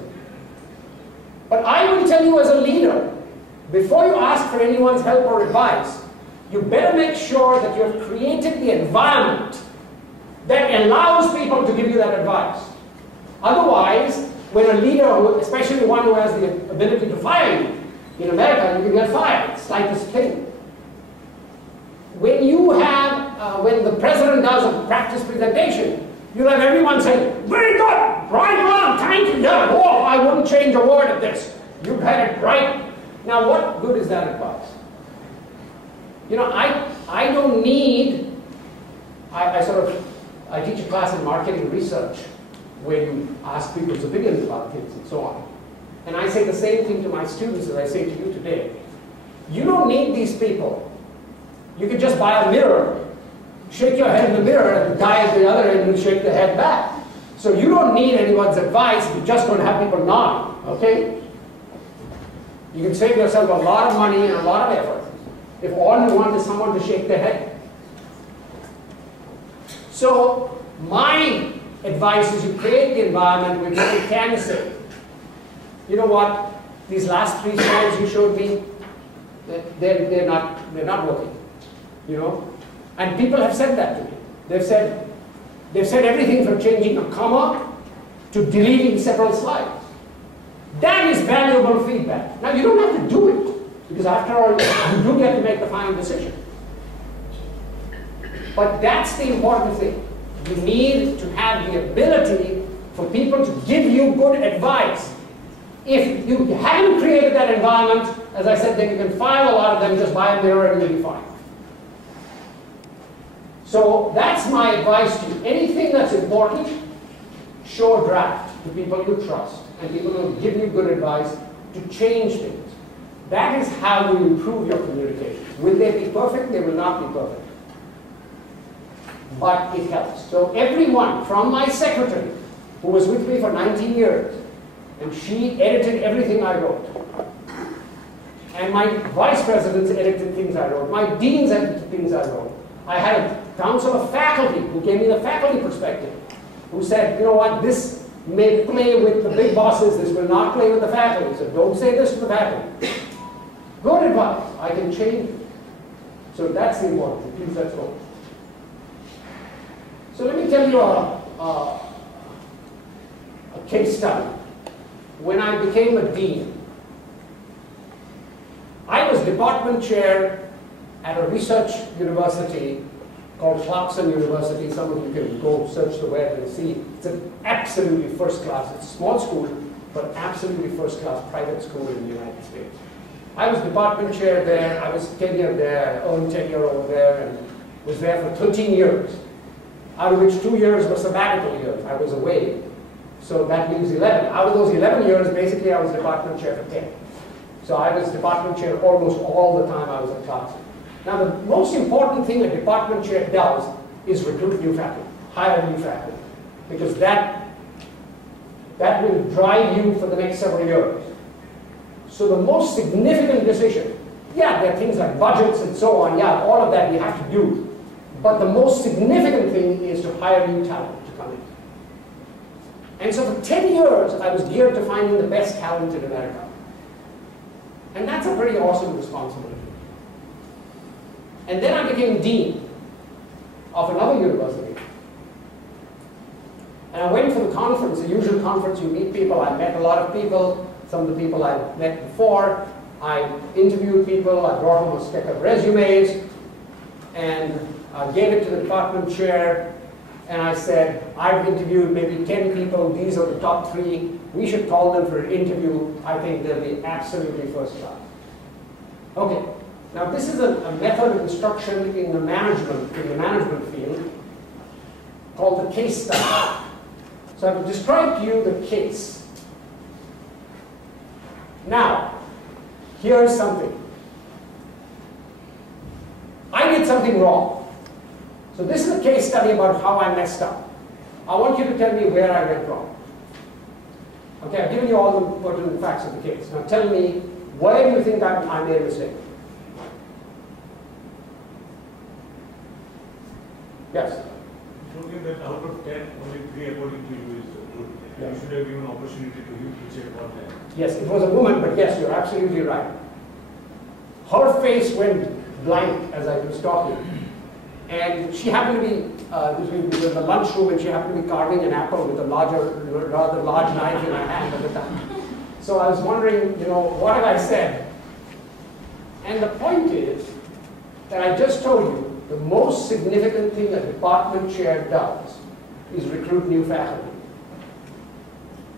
But I will tell you as a leader, before you ask for anyone's help or advice, you better make sure that you have created the environment that allows people to give you that advice. Otherwise, when a leader, especially one who has the ability to fire you, in America, you can get fired. It's like this thing. When you have, when the president does a practice presentation, you'll have everyone say, very good, right on, thank you, yeah, oh, I wouldn't change a word of this. You've had it right. Now, what good is that advice? I don't need, I teach a class in marketing research where you ask people's opinions about things and so on. and I say the same thing to my students as I say to you today. You don't need these people. You can just buy a mirror, shake your head in the mirror, and the guy at the other end will shake the head back. So you don't need anyone's advice if you just don't have people nod, okay? You can save yourself a lot of money and a lot of effort if all you want is someone to shake their head. So my advice is you create the environment where people can say, you know what, these last 3 slides you showed me, they're not working, you know? And people have said that to me. They've said everything from changing a comma to deleting several slides. That is valuable feedback. Now you don't have to do it, because after all, you do get to make the final decision. But that's the important thing. You need to have the ability for people to give you good advice. If you haven't created that environment, as I said, then you can file a lot of them, just buy a mirror and you'll be fine. So that's my advice to you. Anything that's important, show a draft to people you trust, and people will give you good advice to change things. That is how you improve your communication. Will they be perfect? They will not be perfect. But it helps. So everyone, from my secretary, who was with me for 19 years, and she edited everything I wrote. And my vice presidents edited things I wrote. My deans edited things I wrote. I had a council of faculty who gave me the faculty perspective, who said, you know what, this may play with the big bosses, this will not play with the faculty. So don't say this to the faculty. Good advice, I can change it. So that's the important thing, please let's go. So let me tell you a case study. When I became a dean, I was department chair at a research university called Clarkson University. Some of you can go search the web and see. It's an absolutely first class, it's a small school, but absolutely first class private school in the United States. I was department chair there, I was tenured there, I earned tenure over there, and was there for 13 years, out of which 2 years were sabbatical years. I was away. So that leaves 11. Out of those 11 years, basically I was department chair for 10. So I was department chair almost all the time I was at Clarkson. Now the most important thing a department chair does is recruit new faculty, hire new faculty, because that will drive you for the next several years. So the most significant decision, yeah, there are things like budgets and so on, yeah, all of that we have to do. But the most significant thing is to hire new talent to come in. And so for 10 years, I was geared to finding the best talent in America. And that's a pretty awesome responsibility. And then I became dean of another university. And I went for the conference, the usual conference, you meet people. I met a lot of people, some of the people I met before. I interviewed people, I brought home a stack of resumes, and I gave it to the department chair, and I said, I've interviewed maybe 10 people, these are the top 3. We should call them for an interview. I think they'll be absolutely first class. Okay, now this is a method of instruction in the management field called the case study. So I've described to you the case. Now, here's something. I did something wrong. So this is a case study about how I messed up. I want you to tell me where I went wrong. Okay, I've given you all the pertinent facts of the case. Now tell me, where do you think I made a mistake? Yes? You told me that out of 10, only 3 according to you is good. Yeah. You should have given opportunity to you to check on that. Yes, it was a woman, but yes, you're absolutely right. Her face went blank as I was talking. And she happened to be, we were in the lunchroom, and she happened to be carving an apple with a rather large knife in her hand at the time. So I was wondering, you know, what have I said? And the point is that I just told you, the most significant thing a department chair does is recruit new faculty.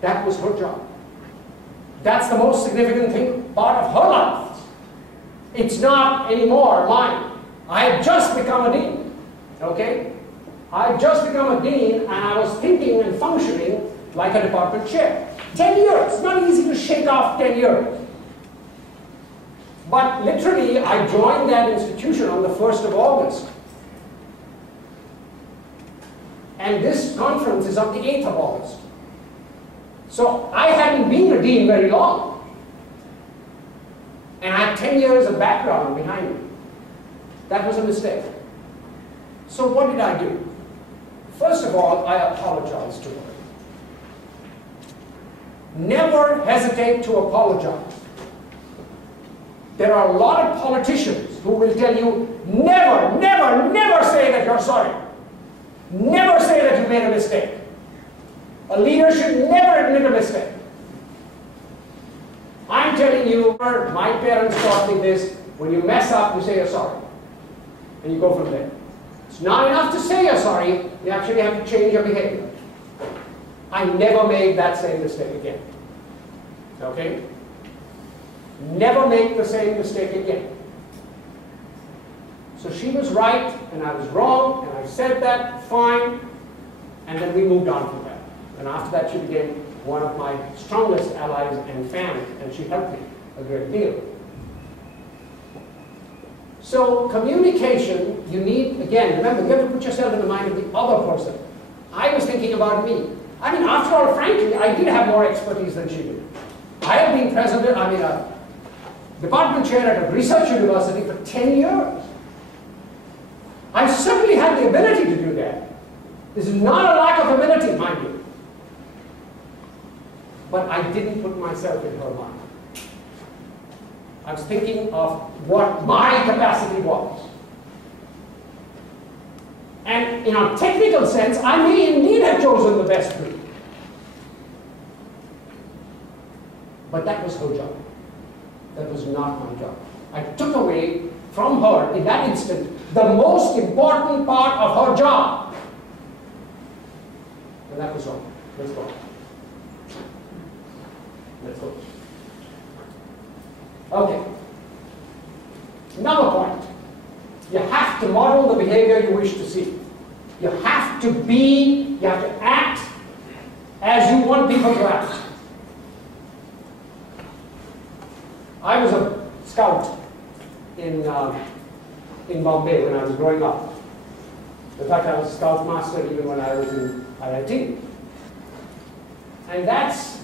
That was her job. That's the most significant thing, part of her life. It's not anymore mine. I had just become a dean, okay? I had just become a dean, and I was thinking and functioning like a department chair. 10 years, it's not easy to shake off 10 years. But literally, I joined that institution on the 1st of August. And this conference is on the 8th of August. So I hadn't been a dean very long. And I had 10 years of background behind me. That was a mistake. So what did I do? First of all, I apologized to her. Never hesitate to apologize. There are a lot of politicians who will tell you, never, never, never say that you're sorry. Never say that you made a mistake. A leader should never admit a mistake. I'm telling you, my parents taught me this, when you mess up, you say you're sorry. And you go from there. It's not enough to say you're sorry, you actually have to change your behavior. I never made that same mistake again. Okay? Never make the same mistake again. So she was right, and I was wrong, and I said that, fine, and then we moved on from that. And after that, she became one of my strongest allies and fans, and she helped me a great deal. So communication, you need, again, remember, you have to put yourself in the mind of the other person. I was thinking about me. I mean, after all, frankly, I did have more expertise than she did. I had been president, a department chair at a research university for 10 years. I certainly had the ability to do that. This is not a lack of ability, mind you. But I didn't put myself in her mind. I was thinking of what my capacity was. And in a technical sense, I may indeed have chosen the best route. But that was her job. That was not my job. I took away from her, in that instant, the most important part of her job. And that was wrong. Let's go. Let's go. Okay. Another point. You have to model the behavior you wish to see. You have to act as you want people to act. I was a scout in Bombay when I was growing up. In fact, I was a scout master even when I was in IIT. And that's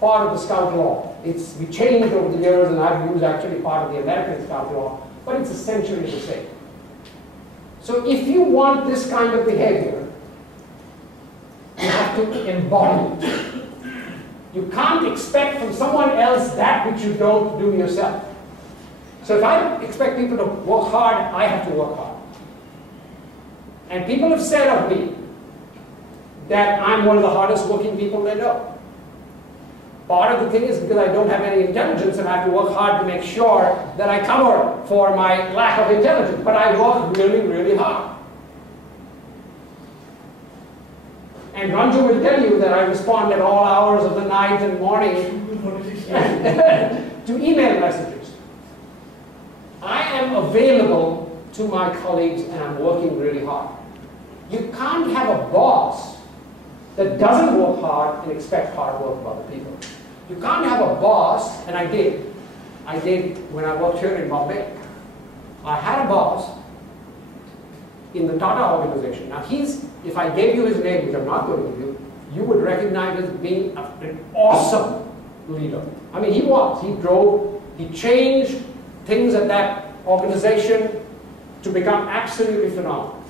part of the scout law. We changed over the years, and I've used actually part of the American scout law, but it's essentially the same. So if you want this kind of behavior, you have to embody it. You can't expect from someone else that which you don't do yourself. So if I expect people to work hard, I have to work hard. And people have said of me that I'm one of the hardest working people they know. Part of the thing is because I don't have any intelligence and I have to work hard to make sure that I cover for my lack of intelligence. But I work really, really hard. And Ranju will tell you that I respond at all hours of the night and morning to email messages. I am available to my colleagues and I'm working really hard. You can't have a boss that doesn't work hard and expect hard work of other people. You can't have a boss, and I did when I worked here in Bombay. I had a boss in the Tata organization. Now if I gave you his name, which I'm not going to give you, you would recognize him as being an awesome leader. I mean, he changed things at that organization to become absolutely phenomenal.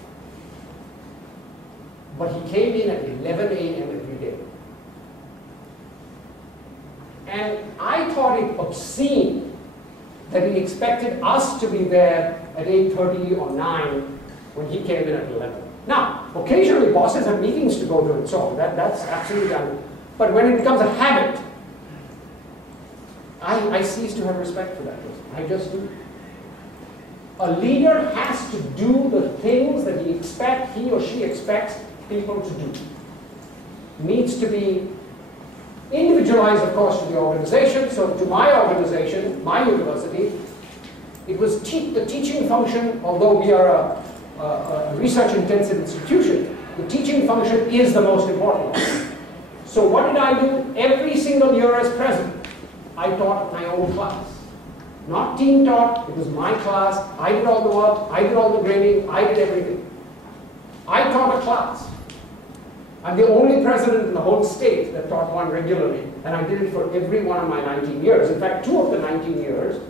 But he came in at 11 a.m. every day. And I thought it obscene that he expected us to be there at 8:30 or 9 when he came in at 11. Now, occasionally bosses have meetings to go to and so on. That's absolutely done. But when it becomes a habit, I cease to have respect for that person. I just do. A leader has to do the things that he or she expects people to do. Needs to be individualized, of course, to the organization. So to my organization, my university, it was the teaching function, although we are a research-intensive institution, the teaching function is the most important one. So what did I do? Every single year as president, I taught my own class. Not team taught, it was my class. I did all the work, I did all the grading, I did everything. I taught a class. I'm the only president in the whole state that taught one regularly, and I did it for every one of my 19 years. In fact, 2 of the 19 years,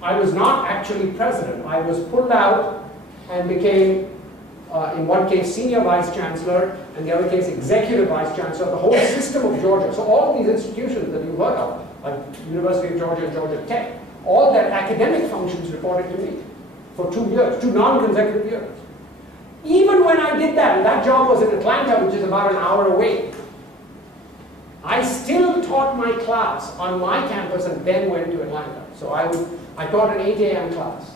I was not actually president. I was pulled out and became, in one case, senior vice chancellor, and the other case, executive vice chancellor, the whole system of Georgia. So all of these institutions that you've heard of, like University of Georgia and Georgia Tech, all their academic functions reported to me for 2 years, 2 non-consecutive years. Even when I did that, and that job was in Atlanta, which is about an hour away, I still taught my class on my campus and then went to Atlanta. So I taught an 8 a.m. class.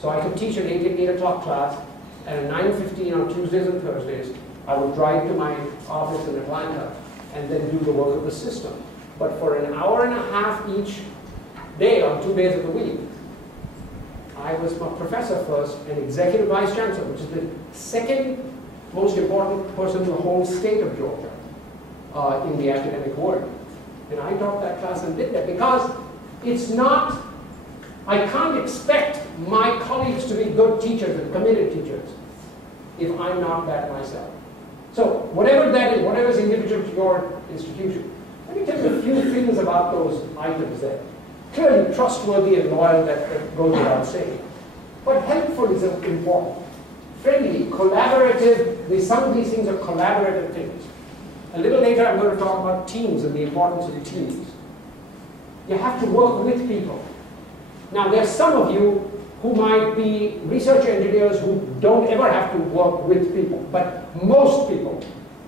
So I could teach an 8 o'clock class, and at 9:15 on Tuesdays and Thursdays, I would drive to my office in Atlanta and then do the work of the system. But for an hour and a half each day on 2 days of the week, I was a professor first and executive vice chancellor, which is the second most important person in the whole state of Georgia in the academic world. And I taught that class and did that because it's not, I can't expect my colleagues to be good teachers and committed teachers if I'm not that myself. So whatever that is, whatever is individual to your institution, let me tell you a few things about those items there. Clearly trustworthy and loyal, that goes without saying. But helpful is important. Friendly, collaborative, some of these things are collaborative things. A little later I'm going to talk about teams and the importance of teams. You have to work with people. Now there's some of you who might be research engineers who don't ever have to work with people, but most people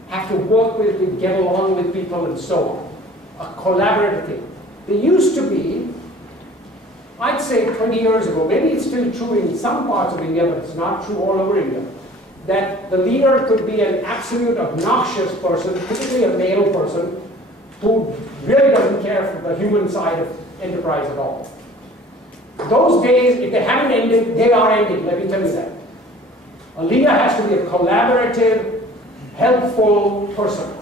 have to work with people, get along with people and so on. A collaborative thing. There used to be, I'd say 20 years ago, maybe it's still true in some parts of India, but it's not true all over India, that the leader could be an absolute obnoxious person, particularly a male person, who really doesn't care for the human side of enterprise at all. Those days, if they haven't ended, they are ending, let me tell you that. A leader has to be a collaborative, helpful person.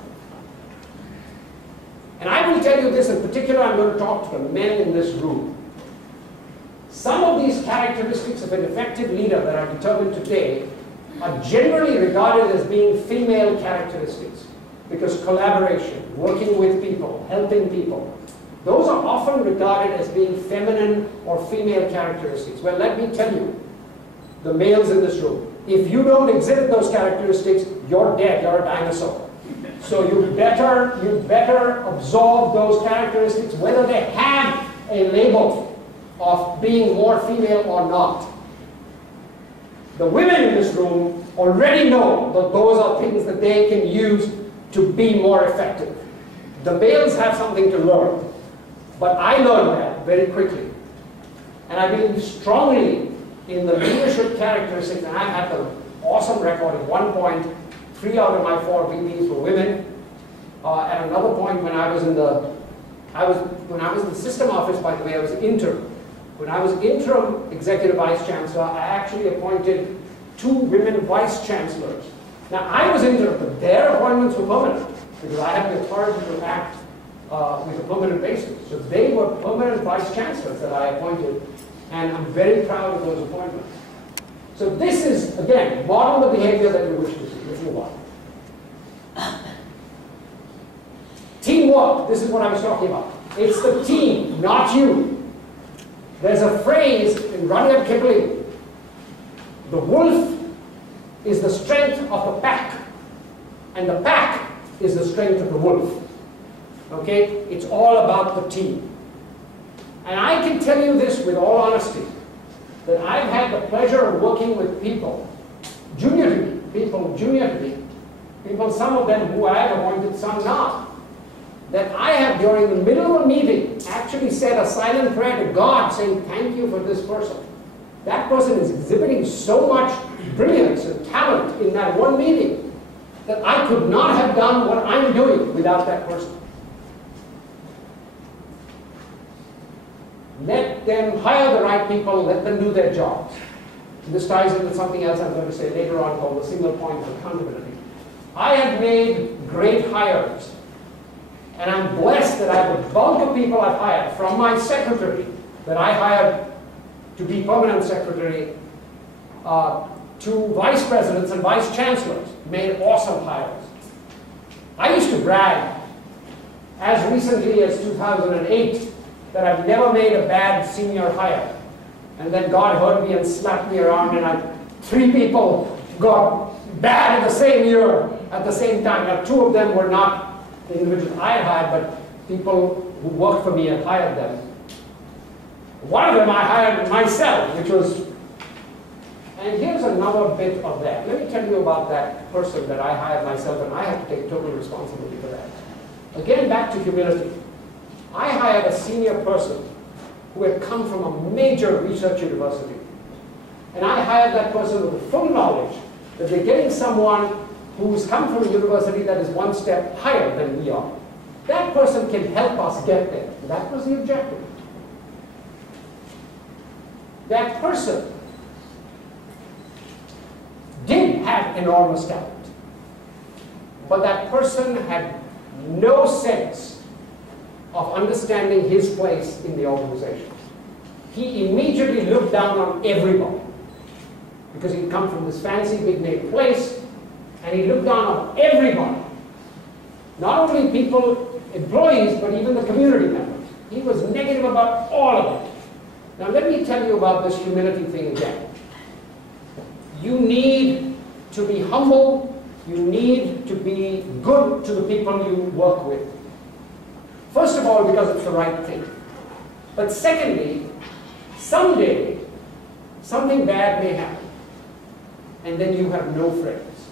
And I will tell you this in particular, I'm going to talk to the men in this room. Some of these characteristics of an effective leader that are determined today are generally regarded as being female characteristics, because collaboration, working with people, helping people, those are often regarded as being feminine or female characteristics. Well, let me tell you, the males in this room, if you don't exhibit those characteristics, you're dead, you're a dinosaur. So you better absorb those characteristics, whether they have a label of being more female or not. The women in this room already know that those are things that they can use to be more effective. The males have something to learn, but I learned that very quickly. And I believe strongly in the leadership characteristics, and I've had an awesome record. At one point, 3 out of my 4 VPs were women. At another point, when I was in the system office, by the way, I was interim. When I was interim executive vice chancellor, I actually appointed 2 women vice chancellors. Now, I was interim, but their appointments were permanent, because I had the authority to act with a permanent basis. So they were permanent vice chancellors that I appointed, and I'm very proud of those appointments. So this is, again, model the behavior that we wish to see. Let's move on. Teamwork, this is what I was talking about. It's the team, not you. There's a phrase in Rudyard Kipling, the wolf is the strength of the pack, and the pack is the strength of the wolf. Okay? It's all about the team. And I can tell you this with all honesty, that I've had the pleasure of working with people, junior to me, people, some of them who I have appointed, some not, that I have, during the middle of a meeting, actually said a silent prayer to God saying, thank you for this person. That person is exhibiting so much brilliance and talent in that one meeting that I could not have done what I'm doing without that person. Let them hire the right people, let them do their jobs. And this ties into something else I'm going to say later on called the single point of accountability. I have made great hires And I'm blessed that I have a bulk of people I've hired, from my secretary that I hired to be permanent secretary, to vice presidents and vice chancellors, made awesome hires. I used to brag, as recently as 2008, that I've never made a bad senior hire. And then God heard me and slapped me around, and 3 people got bad in the same year at the same time. Now, 2 of them were not the individuals I had hired, but people who worked for me had hired them. One of them I hired myself, which was, and here's another bit of that. Let me tell you about that person that I hired myself, and I have to take total responsibility for that. Again, back to humility. I hired a senior person who had come from a major research university. And I hired that person with the full knowledge that they're getting someone who's come from a university that is 1 step higher than we are. That person can help us get there. That was the objective. That person did have enormous talent, but that person had no sense of understanding his place in the organization. He immediately looked down on everybody because he'd come from this fancy big name place, and he looked down on everybody. Not only people, employees, but even the community members. He was negative about all of it. Now let me tell you about this humility thing again. You need to be humble. You need to be good to the people you work with. First of all, because it's the right thing. But secondly, someday, something bad may happen, and then you have no friends.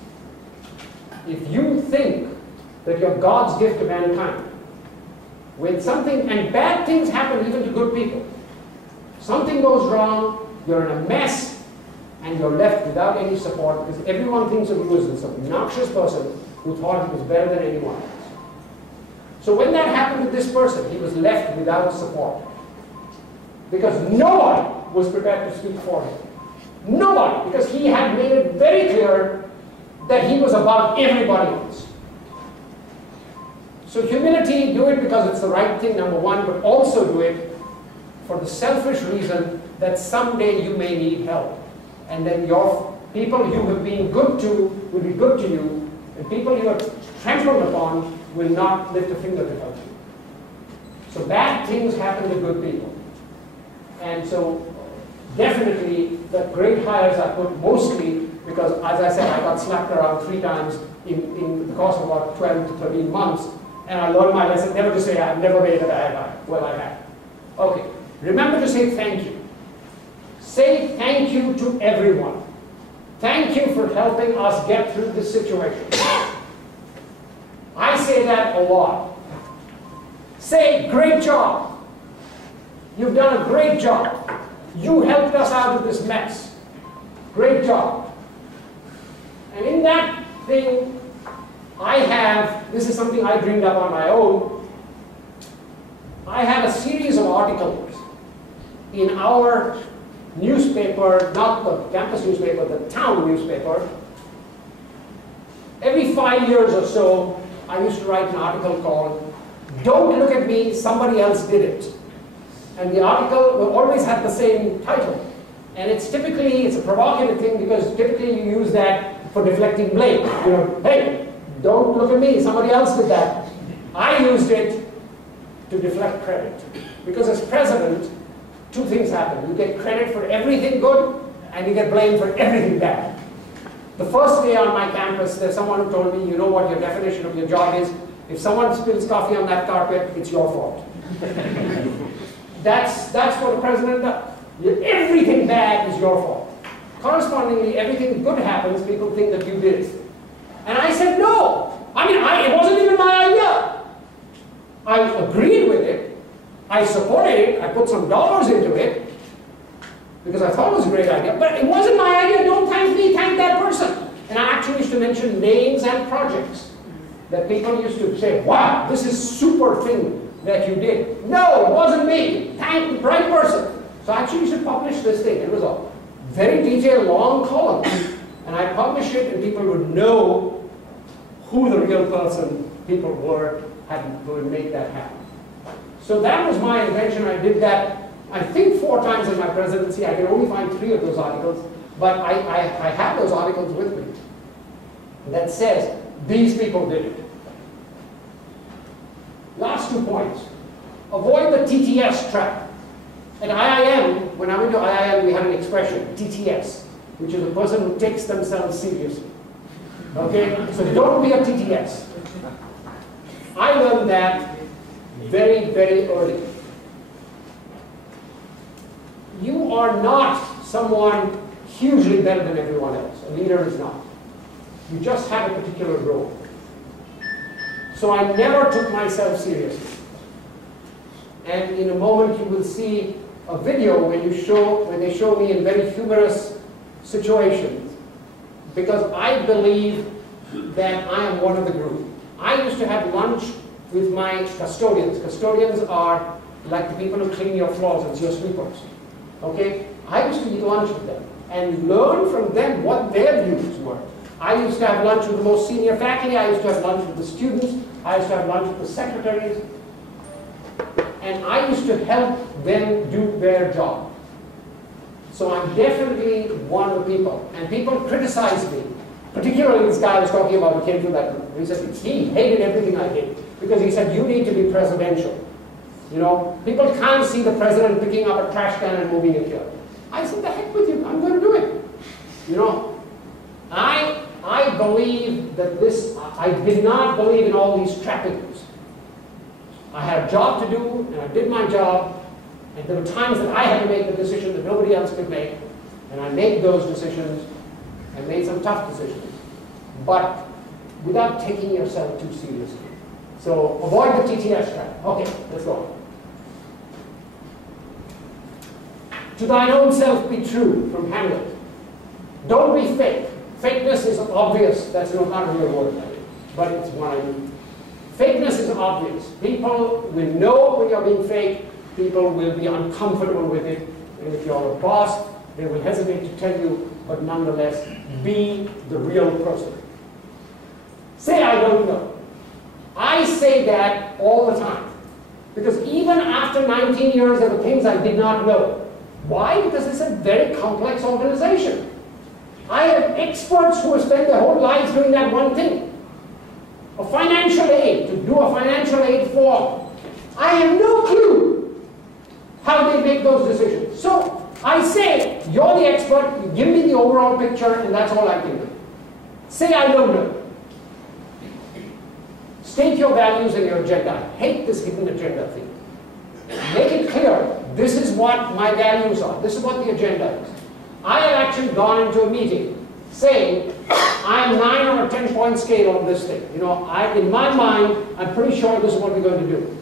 If you think that you're God's gift to mankind, when something, and bad things happen even to good people, something goes wrong, you're in a mess, and you're left without any support because everyone thinks of you as this obnoxious person who thought he was better than anyone else. So when that happened with this person, he was left without support because nobody was prepared to speak for him. Nobody, because he had made it very clear that he was above everybody else. So humility, do it because it's the right thing, number one, but also do it for the selfish reason that someday you may need help. And then your people you have been good to will be good to you, and people you have trampled upon will not lift a finger to help you. So bad things happen to good people. And so definitely the great hires I put mostly because, as I said, I got slapped around 3 times in the course of about 12 to 13 months, and I learned my lesson never to say I've never made a bad hire. Well, I have. Okay, remember to say thank you. Say thank you to everyone. Thank you for helping us get through this situation. I say that a lot. Say, great job. You've done a great job. You helped us out of this mess. Great job. And in that thing, I have, this is something I dreamed up on my own, I have a series of articles in our newspaper, not the campus newspaper, the town newspaper. Every 5 years or so, I used to write an article called, "Don't Look at Me, Somebody Else Did It." And the article will always have the same title. And it's a provocative thing because typically you use that for deflecting blame. You know, hey, don't look at me, somebody else did that. I used it to deflect credit. Because as president, 2 things happen. You get credit for everything good, and you get blamed for everything bad. The first day on my campus, there's someone who told me, you know what your definition of your job is? If someone spills coffee on that carpet, it's your fault. That's what a president does. Everything bad is your fault. Correspondingly, everything good happens, people think that you did it. And I said, no. I mean, it wasn't even my idea. I agreed with it. I supported it. I put some dollars into it because I thought it was a great idea. But it wasn't my idea. Don't thank me, thank that person. And I actually used to mention names and projects that people used to say, wow, this is super thing that you did. No, it wasn't me. Thank the right person. So I actually used to publish this thing. It was a very detailed, long column. And I published it, and people would know who the real person people were make that happen. So that was my invention. I did that, I think, 4 times in my presidency. I can only find 3 of those articles, but I have those articles with me that says these people did it. Last 2 points. Avoid the TTS trap. At IIM, when I went to IIM, we had an expression, TTS, which is a person who takes themselves seriously. Okay? So don't be a TTS. I learned that very, very early. You are not someone hugely better than everyone else. A leader is not. You just have a particular role. So I never took myself seriously. And in a moment you will see a video where they show me in very humorous situations, because I believe that I am one of the group. I used to have lunch with my custodians. Custodians are like the people who clean your floors, it's your sweepers. Okay? I used to eat lunch with them and learn from them what their views were. I used to have lunch with the most senior faculty, I used to have lunch with the students, I used to have lunch with the secretaries, and I used to help them do their job. So I'm definitely one of the people. And people criticize me. Particularly this guy I was talking about who came to that room. He said he hated everything I did because he said, you need to be presidential. You know, people can't see the president picking up a trash can and moving it here. I said, the heck with you, I'm going to do it. You know, I believe that I did not believe in all these trappings. I had a job to do, and I did my job, and there were times that I had to make the decision that nobody else could make, and I made those decisions, and made some tough decisions, but without taking yourself too seriously. So avoid the TTS trap. Okay, let's go. To thine own self be true, from Hamlet. Don't be fake. Fakeness is obvious. That's not a real word, but it's one I mean. Fakeness is obvious. People will know when you're being fake. People will be uncomfortable with it. And if you're a boss, they will hesitate to tell you, but nonetheless, be the real person. Say, I don't know. I say that all the time. Because even after 19 years, there were things I did not know. Why? Because it's a very complex organization. I have experts who have spent their whole lives doing that one thing. A financial aid, to do a financial aid form. I have no clue how they make those decisions. So I say, you're the expert, you give me the overall picture, and that's all I can do. Say I don't know. State your values and your agenda. I hate this hidden agenda thing. Make it clear, this is what my values are, this is what the agenda is. I have actually gone into a meeting saying, I'm 9 on a 10-point scale on this thing. You know, in my mind, I'm pretty sure this is what we're going to do.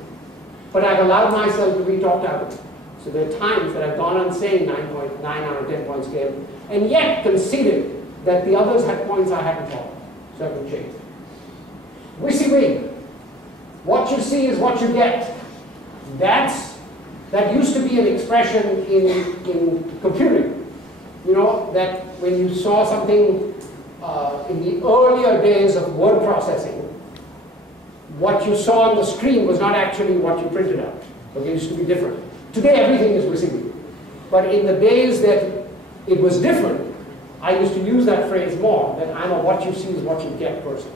But I've allowed myself to be talked out of it. So there are times that I've gone on saying 9 on a 10-point scale, and yet conceded that the others had points I hadn't thought of. So I could change. WYSIWYG. What you see is what you get. That used to be an expression in computing. You know, that when you saw something in the earlier days of word processing, what you saw on the screen was not actually what you printed out. Okay, it used to be different. Today everything is WYSIWYG. But in the days that it was different, I used to use that phrase more, that I'm a what you see is what you get person.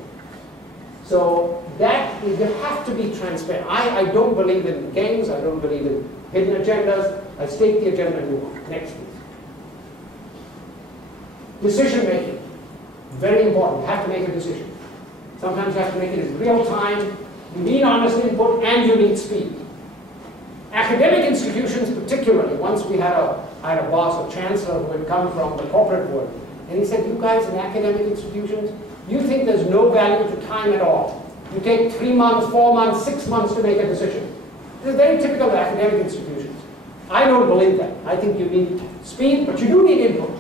So that, you have to be transparent. I don't believe in games, I don't believe in hidden agendas. I state the agenda and move on. Next, please. Decision making, very important. You have to make a decision. Sometimes you have to make it in real time. You need honest input and you need speed. Academic institutions particularly, once I had a boss, a chancellor who had come from the corporate world, and he said, you guys in academic institutions, you think there's no value to time at all. You take 3 months, 4 months, 6 months to make a decision. This is very typical of academic institutions. I don't believe that. I think you need speed, but you do need input.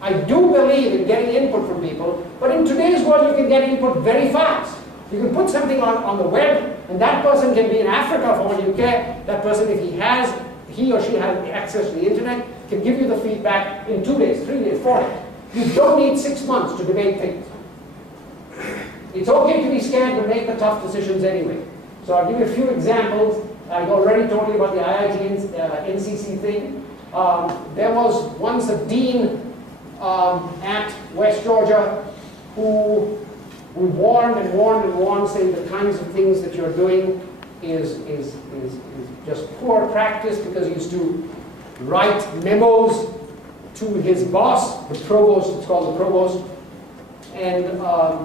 I do believe in getting input from people, but in today's world you can get input very fast. You can put something on the web, and that person can be in Africa for all you care. That person, if he or she has access to the internet, can give you the feedback in 2 days, 3 days, 4 days. You don't need 6 months to debate things. it's okay to be scared to make the tough decisions anyway. So I'll give you a few examples. I've already told you about the IIT NCC thing. There was once a dean at West Georgia who warned and warned and warned, saying the kinds of things that you're doing is just poor practice, because he used to write memos to his boss, the provost, it's called the provost, and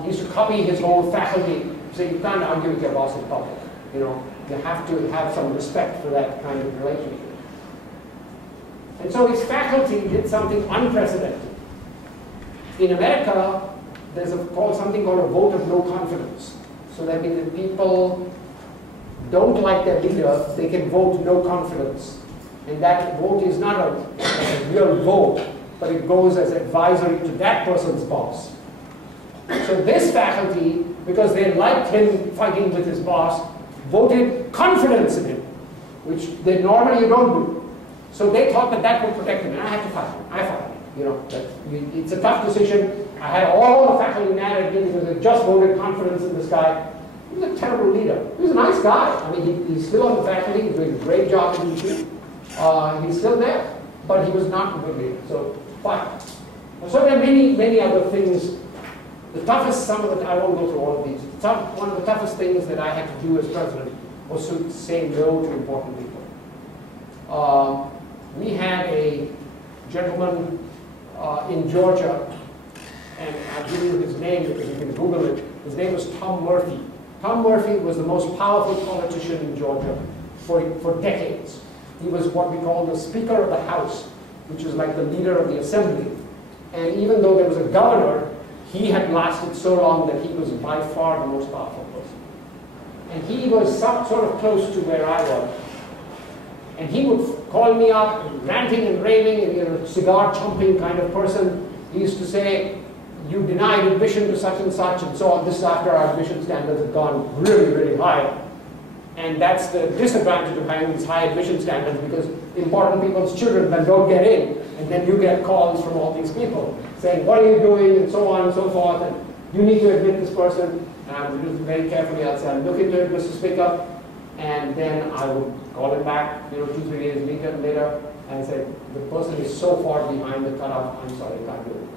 he used to copy his whole faculty. So you can't argue with your boss in public. You know, you have to have some respect for that kind of relationship. And so his faculty did something unprecedented. In America, there's something called a vote of no confidence. So that means if people don't like their leader, they can vote no confidence. And that vote is not a real vote, but it goes as advisory to that person's boss. So this faculty, because they liked him fighting with his boss, voted confidence in him, which they normally you don't do. So they thought that that would protect him, and I had to fight him. I fought him. You know, it's a tough decision. I had all the faculty mad at me because they just voted confidence in this guy. He was a terrible leader. He was a nice guy. I mean, he's still on the faculty. He's doing a great job in teaching. He's still there, but he was not a good leader. So, fine. So there are many, many other things. The toughest, I won't go through all of these. One of the toughest things that I had to do as president was to say no to important people. We had a gentleman in Georgia, and I'll give you his name because you can Google it. His name was Tom Murphy. Tom Murphy was the most powerful politician in Georgia for decades. He was what we call the Speaker of the House, which is like the leader of the Assembly. And even though there was a governor, he had lasted so long that he was by far the most powerful person. And he was sort of close to where I was. And he would call me up, ranting and raving, and, you know, cigar-chomping kind of person. He used to say, you denied admission to such and so on. This is after our admission standards have gone really, really high. And that's the disadvantage of having these high admission standards, because important people's children then don't get in. And then you get calls from all these people saying, what are you doing, and so on and so forth, and you need to admit this person. And I would do it very carefully. I'd say, look into it, Mr. Speaker. And then I would call him back, 2-3 days later, and say, the person is so far behind the cutoff, I'm sorry, I can't do it.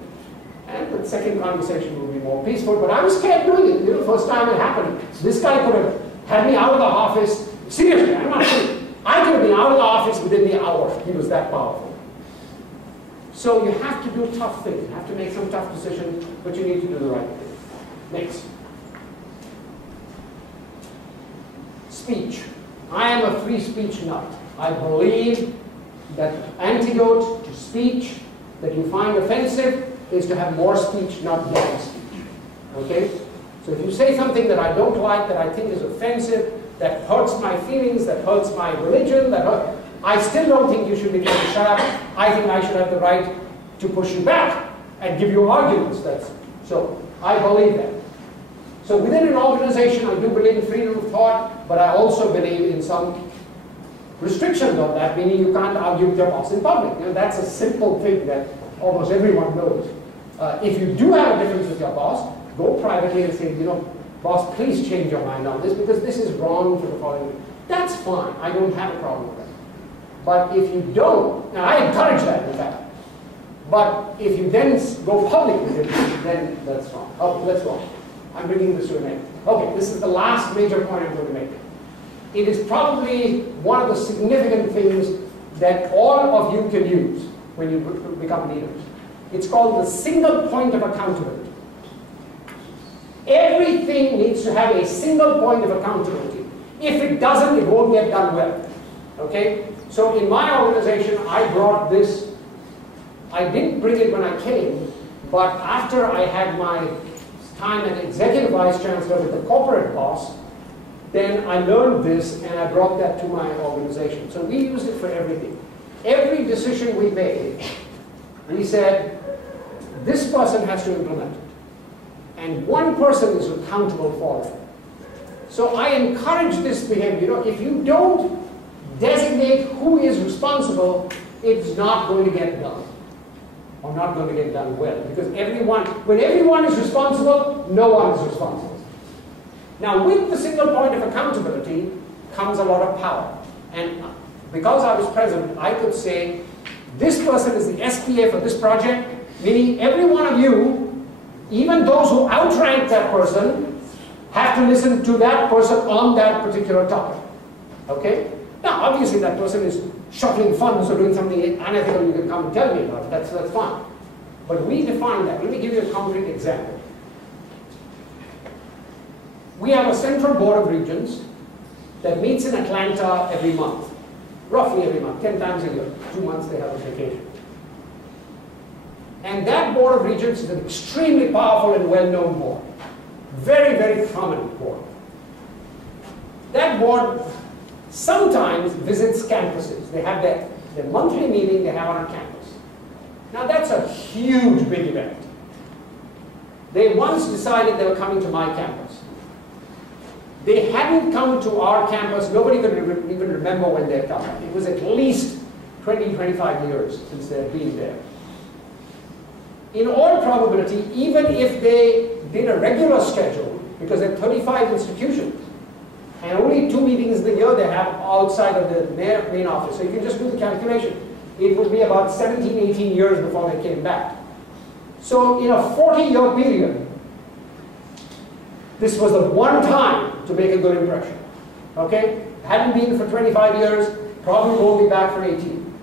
And the second conversation would be more peaceful, but I was scared doing it. First time it happened. This guy could have had me out of the office. Seriously, I'm not kidding. I could have been out of the office within the hour. He was that powerful. So you have to do tough things. You have to make some tough decisions, but you need to do the right thing. Next. Speech. I am a free speech nut. I believe that the antidote to speech that you find offensive is to have more speech, not less speech. Okay? So if you say something that I don't like, that I think is offensive, that hurts my feelings, that hurts my religion, I still don't think you should be able to shut up. I think I should have the right to push you back and give you arguments. So I believe that. So within an organization, I do believe in freedom of thought, but I also believe in some restrictions on that, meaning you can't argue with your boss in public. That's a simple thing that almost everyone knows. If you do have a difference with your boss, go privately and say, boss, please change your mind on this, because this is wrong for the following reason. That's fine. I don't have a problem with that. But if you don't, now I encourage that, in fact. But if you then go public with it, then that's wrong. Okay, let's go on. I'm bringing this to an end. Okay, this is the last major point I'm going to make. It is probably one of the significant things that all of you can use when you become leaders. It's called the single point of accountability. Everything needs to have a single point of accountability. If it doesn't, it won't get done well. Okay? So in my organization, I brought this. I didn't bring it when I came, but after I had my time as executive vice chancellor with the corporate boss, then I learned this and I brought that to my organization. So we used it for everything. Every decision we made, we said, this person has to implement it. And one person is accountable for it. So I encourage this behavior. If you don't designate who is responsible, it's not going to get done. Or not going to get done well. Because when everyone is responsible, no one is responsible. Now, with the single point of accountability comes a lot of power. And because I was present, I could say, this person is the SPA for this project, meaning every one of you, even those who outrank that person, have to listen to that person on that particular topic. Okay? Now, obviously that person is shuffling funds or doing something unethical, you can come and tell me about it. That's fine. But we define that. Let me give you a concrete example. We have a central board of regents that meets in Atlanta every month. Roughly every month, 10 times a year. 2 months they have a vacation. And that board of regents is an extremely powerful and well-known board. Very, very prominent board. That board sometimes visits campuses. They have their monthly meeting they have on a campus. Now that's a huge, big event. They once decided they were coming to my campus. They hadn't come to our campus, nobody could even remember when they had come. It was at least 20, 25 years since they had been there. In all probability, even if they did a regular schedule, because there are 35 institutions, and only 2 meetings a year they have outside of the main office, so you can just do the calculation. It would be about 17, 18 years before they came back. So in a 40-year period, this was the one time to make a good impression. Okay? Hadn't been for 25 years, probably won't be back for 18.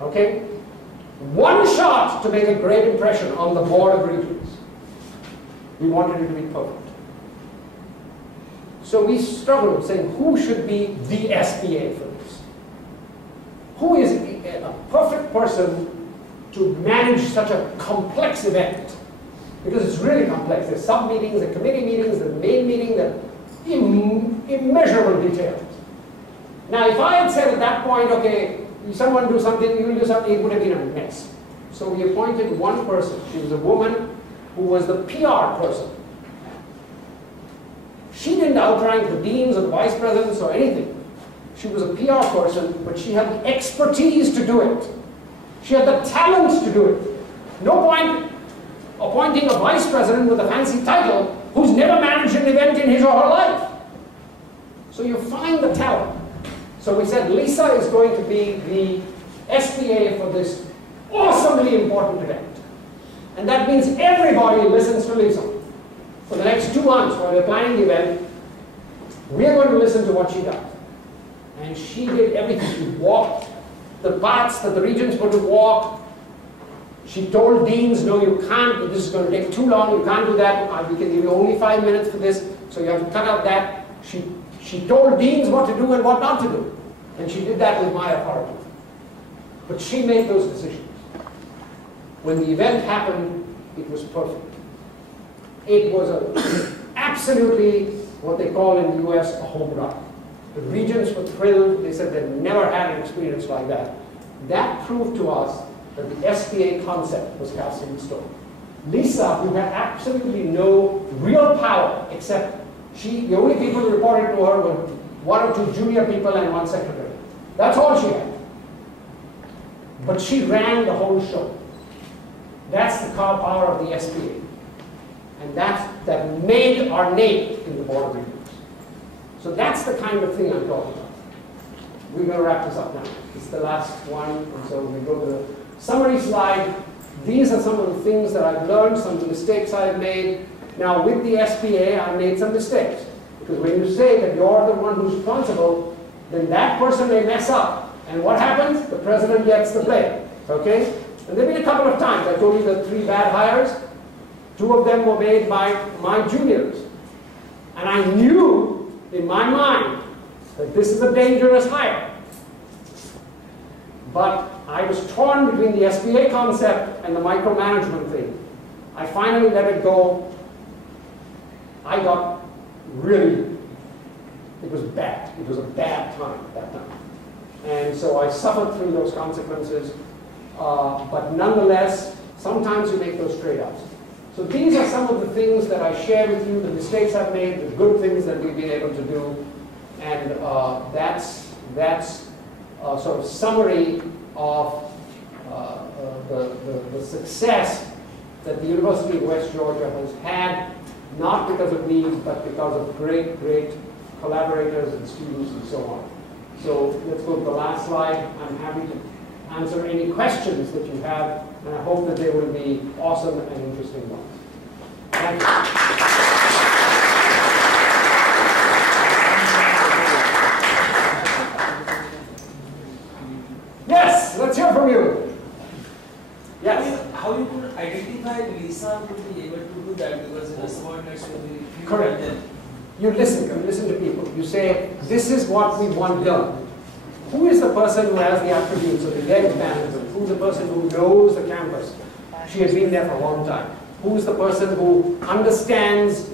Okay? One shot to make a great impression on the board of regents. We wanted it to be perfect. So we struggled saying, who should be the SPA for this? Who is a perfect person to manage such a complex event? Because it's really complex. There's sub-meetings, the committee meetings, the main meeting, the immeasurable details. Now, if I had said at that point, okay, someone do something, you will do something, it would have been a mess. So we appointed one person. She was a woman who was the PR person. She didn't outrank the deans or the vice presidents or anything. She was a PR person, but she had the expertise to do it. She had the talent to do it. No point appointing a vice president with a fancy title who's never managed an event in his or her life. So you find the talent. So we said Lisa is going to be the SPA for this awesomely important event. And that means everybody listens to Lisa. For the next 2 months while we're planning the event, we're going to listen to what she does. And she did everything. She walked the paths that the regents were to walk. She told deans, no, you can't, this is going to take too long, you can't do that, we can give you only 5 minutes for this, so you have to cut out that. She told deans what to do and what not to do. And she did that with my authority. But she made those decisions. When the event happened, it was perfect. It was absolutely what they call in the US a home run. The regents were thrilled. They said they'd never had an experience like that. That proved to us that the SPA concept was cast in stone. Lisa, who had absolutely no real power, except the only people who reported to her were 1 or 2 junior people and 1 secretary. That's all she had. But she ran the whole show. That's the power of the SPA. And that made our name in the board of regents. So that's the kind of thing I'm talking about. We're going to wrap this up now. It's the last one, and so we go to the summary slide. These are some of the things that I've learned, some of the mistakes I've made. Now, with the SPA, I made some mistakes. Because when you say that you're the one who's responsible, then that person may mess up. And what happens? The president gets the blame. Okay? And there have been a couple of times. I told you the 3 bad hires. 2 of them were made by my juniors. And I knew in my mind that this is a dangerous hire. But I was torn between the SPA concept and the micromanagement thing. I finally let it go. I got really, it was bad. It was a bad time at that time. And so I suffered through those consequences. But nonetheless, sometimes you make those trade-offs. So these are some of the things that I share with you, the mistakes I've made, the good things that we've been able to do. And that's sort of summary of the success that the University of West Georgia has had not because of me, but because of great, great collaborators and students and so on. So let's go to the last slide. I'm happy to answer any questions that you have, and I hope that they will be awesome and interesting ones. Thank you. Yes, let's hear from you. Yes. How you could identify Lisa would be able to do that, because in a subordinates will be few. Correct. You listen to people. You say, this is what we want done. Who is the person who has the attributes of the event management? Who's the person who knows the campus? She has been there for a long time. Who's the person who understands,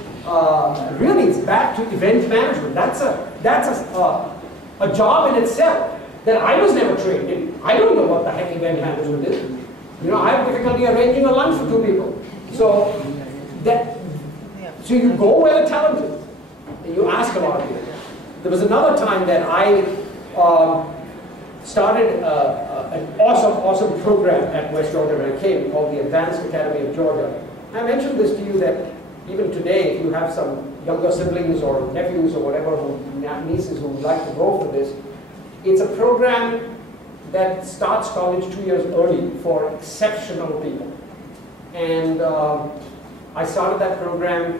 really it's back to event management. That's a job in itself that I was never trained in. I don't know what the heck event management is. You know, I have difficulty arranging a lunch for 2 people. So you go where the talent is. And you ask about it. There was another time that I started an awesome program at West Georgia when I came, called the Advanced Academy of Georgia. I mentioned this to you that even today, if you have some younger siblings or nephews or whatever, nieces who would like to go for this, it's a program that starts college 2 years early for exceptional people. And I started that program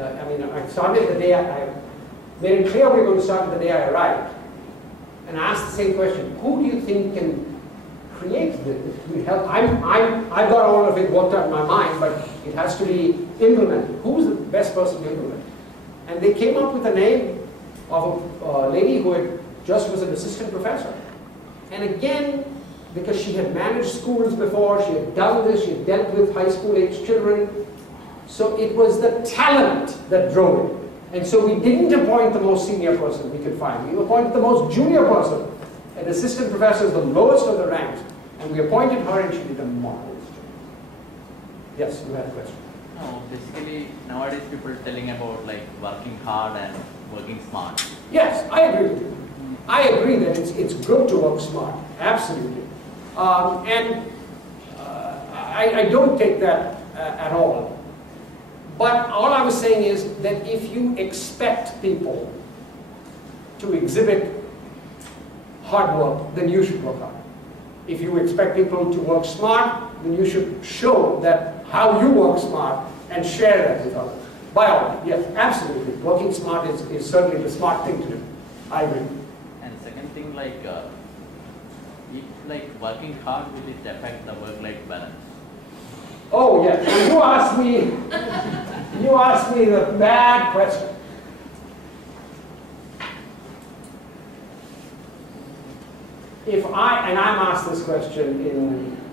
I started the day I made it clear we were going to start the day I arrived. And I asked the same question: who do you think can create this? I've got all of it worked out in my mind, but it has to be implemented. Who's the best person to implement? And they came up with a name of a lady who just was an assistant professor. And again, because she had managed schools before, she had done this, she had dealt with high school age children. So it was the talent that drove it. And so we didn't appoint the most senior person we could find. We appointed the most junior person. An assistant professor is the lowest of the ranks. And we appointed her and she did a marvelous job. Yes, you had a question. No, basically nowadays people are telling about like working hard and working smart. Yes, I agree with you. I agree that it's good to work smart, absolutely. I don't take that at all. But all I was saying is that if you expect people to exhibit hard work, then you should work hard. If you expect people to work smart, then you should show that how you work smart and share that with others. By all means, yes, absolutely. Working smart is certainly the smart thing to do. I agree. And second thing, if working hard, will it affect the work-life balance? Oh yes, you asked me the bad question. And I'm asked this question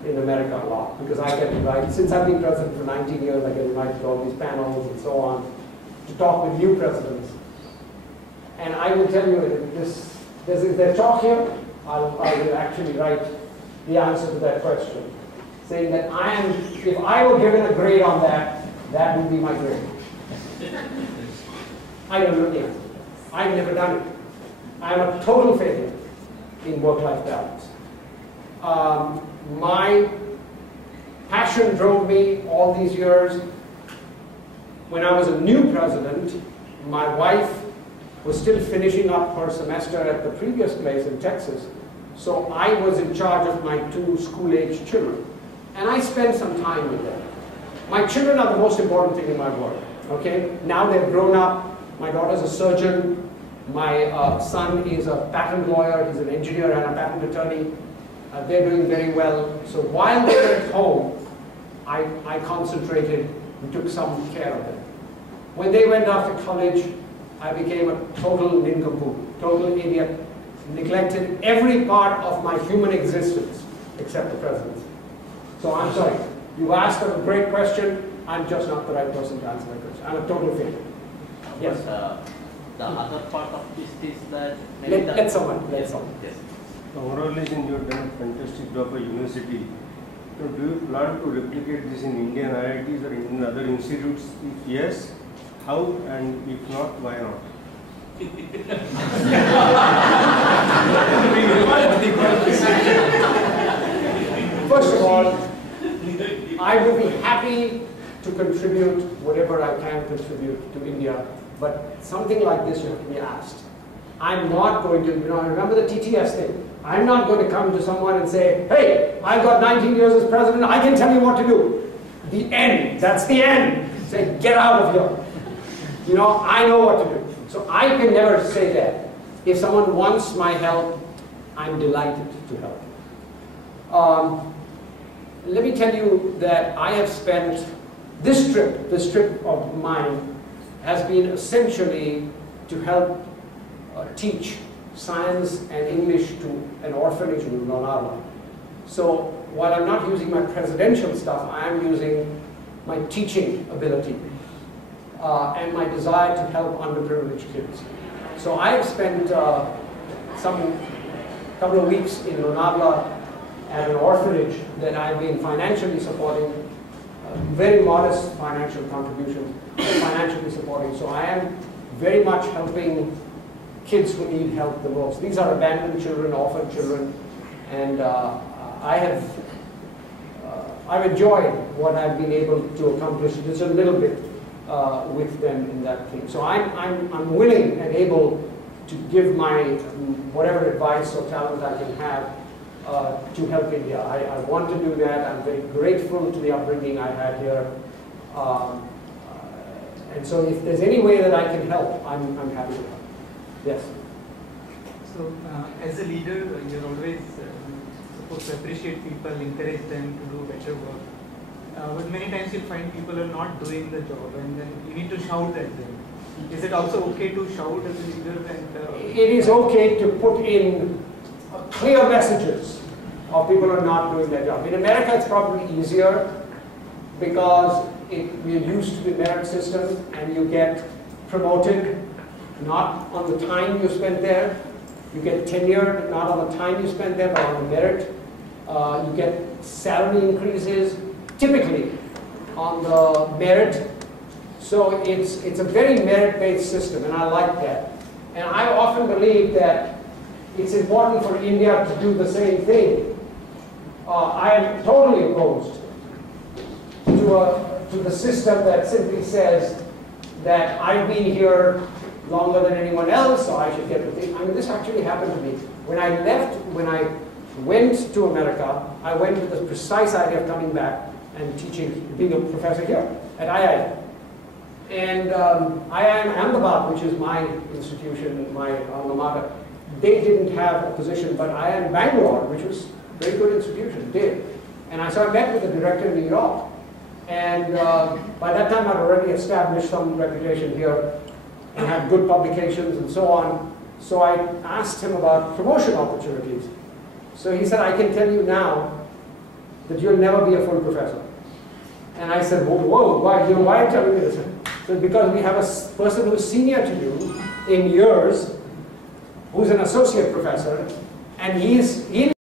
in America a lot, because I get invited, since I've been president for 19 years, I get invited to all these panels and so on, to talk with new presidents. And I will tell you, if there's talk here, I will actually write the answer to that question, saying that if I were given a grade on that, that would be my grade. I don't know the answer. I've never done it. I'm a total failure in work-life balance. My passion drove me all these years. When I was a new president, my wife was still finishing up her semester at the previous place in Texas, so I was in charge of my 2 school-age children. And I spent some time with them. My children are the most important thing in my work, okay? Now they've grown up. My daughter's a surgeon. My son is a patent lawyer. He's an engineer and a patent attorney. They're doing very well. So while they were at home, I concentrated and took some care of them. When they went off to college, I became a total nincompoop, total idiot, neglected every part of my human existence except the presidency. So I'm sorry, you asked a great question, I'm just not the right person to answer that question. I'm a total failure. Yes? The other part of this is that... Let someone. Yes. Overall, you have done a fantastic job at university. So do you plan to replicate this in Indian IITs or in other institutes? If yes, how, and if not, why not? First of all, I would be happy to contribute whatever I can contribute to India. But something like this, you have to be asked. I'm not going to, remember the TTS thing. I'm not going to come to someone and say, hey, I've got 19 years as president, I can tell you what to do. The end, that's the end. Say, get out of here. I know what to do. So I can never say that. If someone wants my help, I'm delighted to help. Let me tell you that I have spent this trip of mine has been essentially to help teach science and English to an orphanage in Lonavala. So while I'm not using my presidential stuff, I am using my teaching ability and my desire to help underprivileged kids. So I have spent couple of weeks in Lonavala at an orphanage that I've been financially supporting, very modest financial contributions, financially supporting. So I am very much helping kids who need help the most. These are abandoned children, orphan children, and I've enjoyed what I've been able to accomplish just a little bit with them in that thing. So I'm willing and able to give my whatever advice or talent I can have to help India. I want to do that. I'm very grateful to the upbringing I had here. And so if there's any way that I can help, I'm happy to help. Yes? So as a leader, you're always supposed to appreciate people, encourage them to do better work. But many times you find people are not doing the job and then you need to shout at them. Is it also okay to shout as a leader? And, it is okay to put in clear messages of people who are not doing their job. In America, it's probably easier because we're used to the merit system and you get promoted not on the time you spent there. You get tenured not on the time you spent there, but on the merit. You get salary increases, typically on the merit. So it's a very merit-based system, and I like that. And I often believe that it's important for India to do the same thing. I am totally opposed to the system that simply says that I've been here longer than anyone else, so I should get the thing. I mean, this actually happened to me. When I went to America, I went with the precise idea of coming back and teaching, being a professor here at IIT. And IIM Ahmedabad, which is my institution, my alma mater, they didn't have a position, but IIM Bangalore, which was a very good institution, did. And so I met with the director in New York. And by that time, I'd already established some reputation here and had good publications and so on. So I asked him about promotion opportunities. So he said, I can tell you now that you'll never be a full professor. And I said, whoa, why are you telling me this? So because we have a person who's senior to you in years, who's an associate professor, and he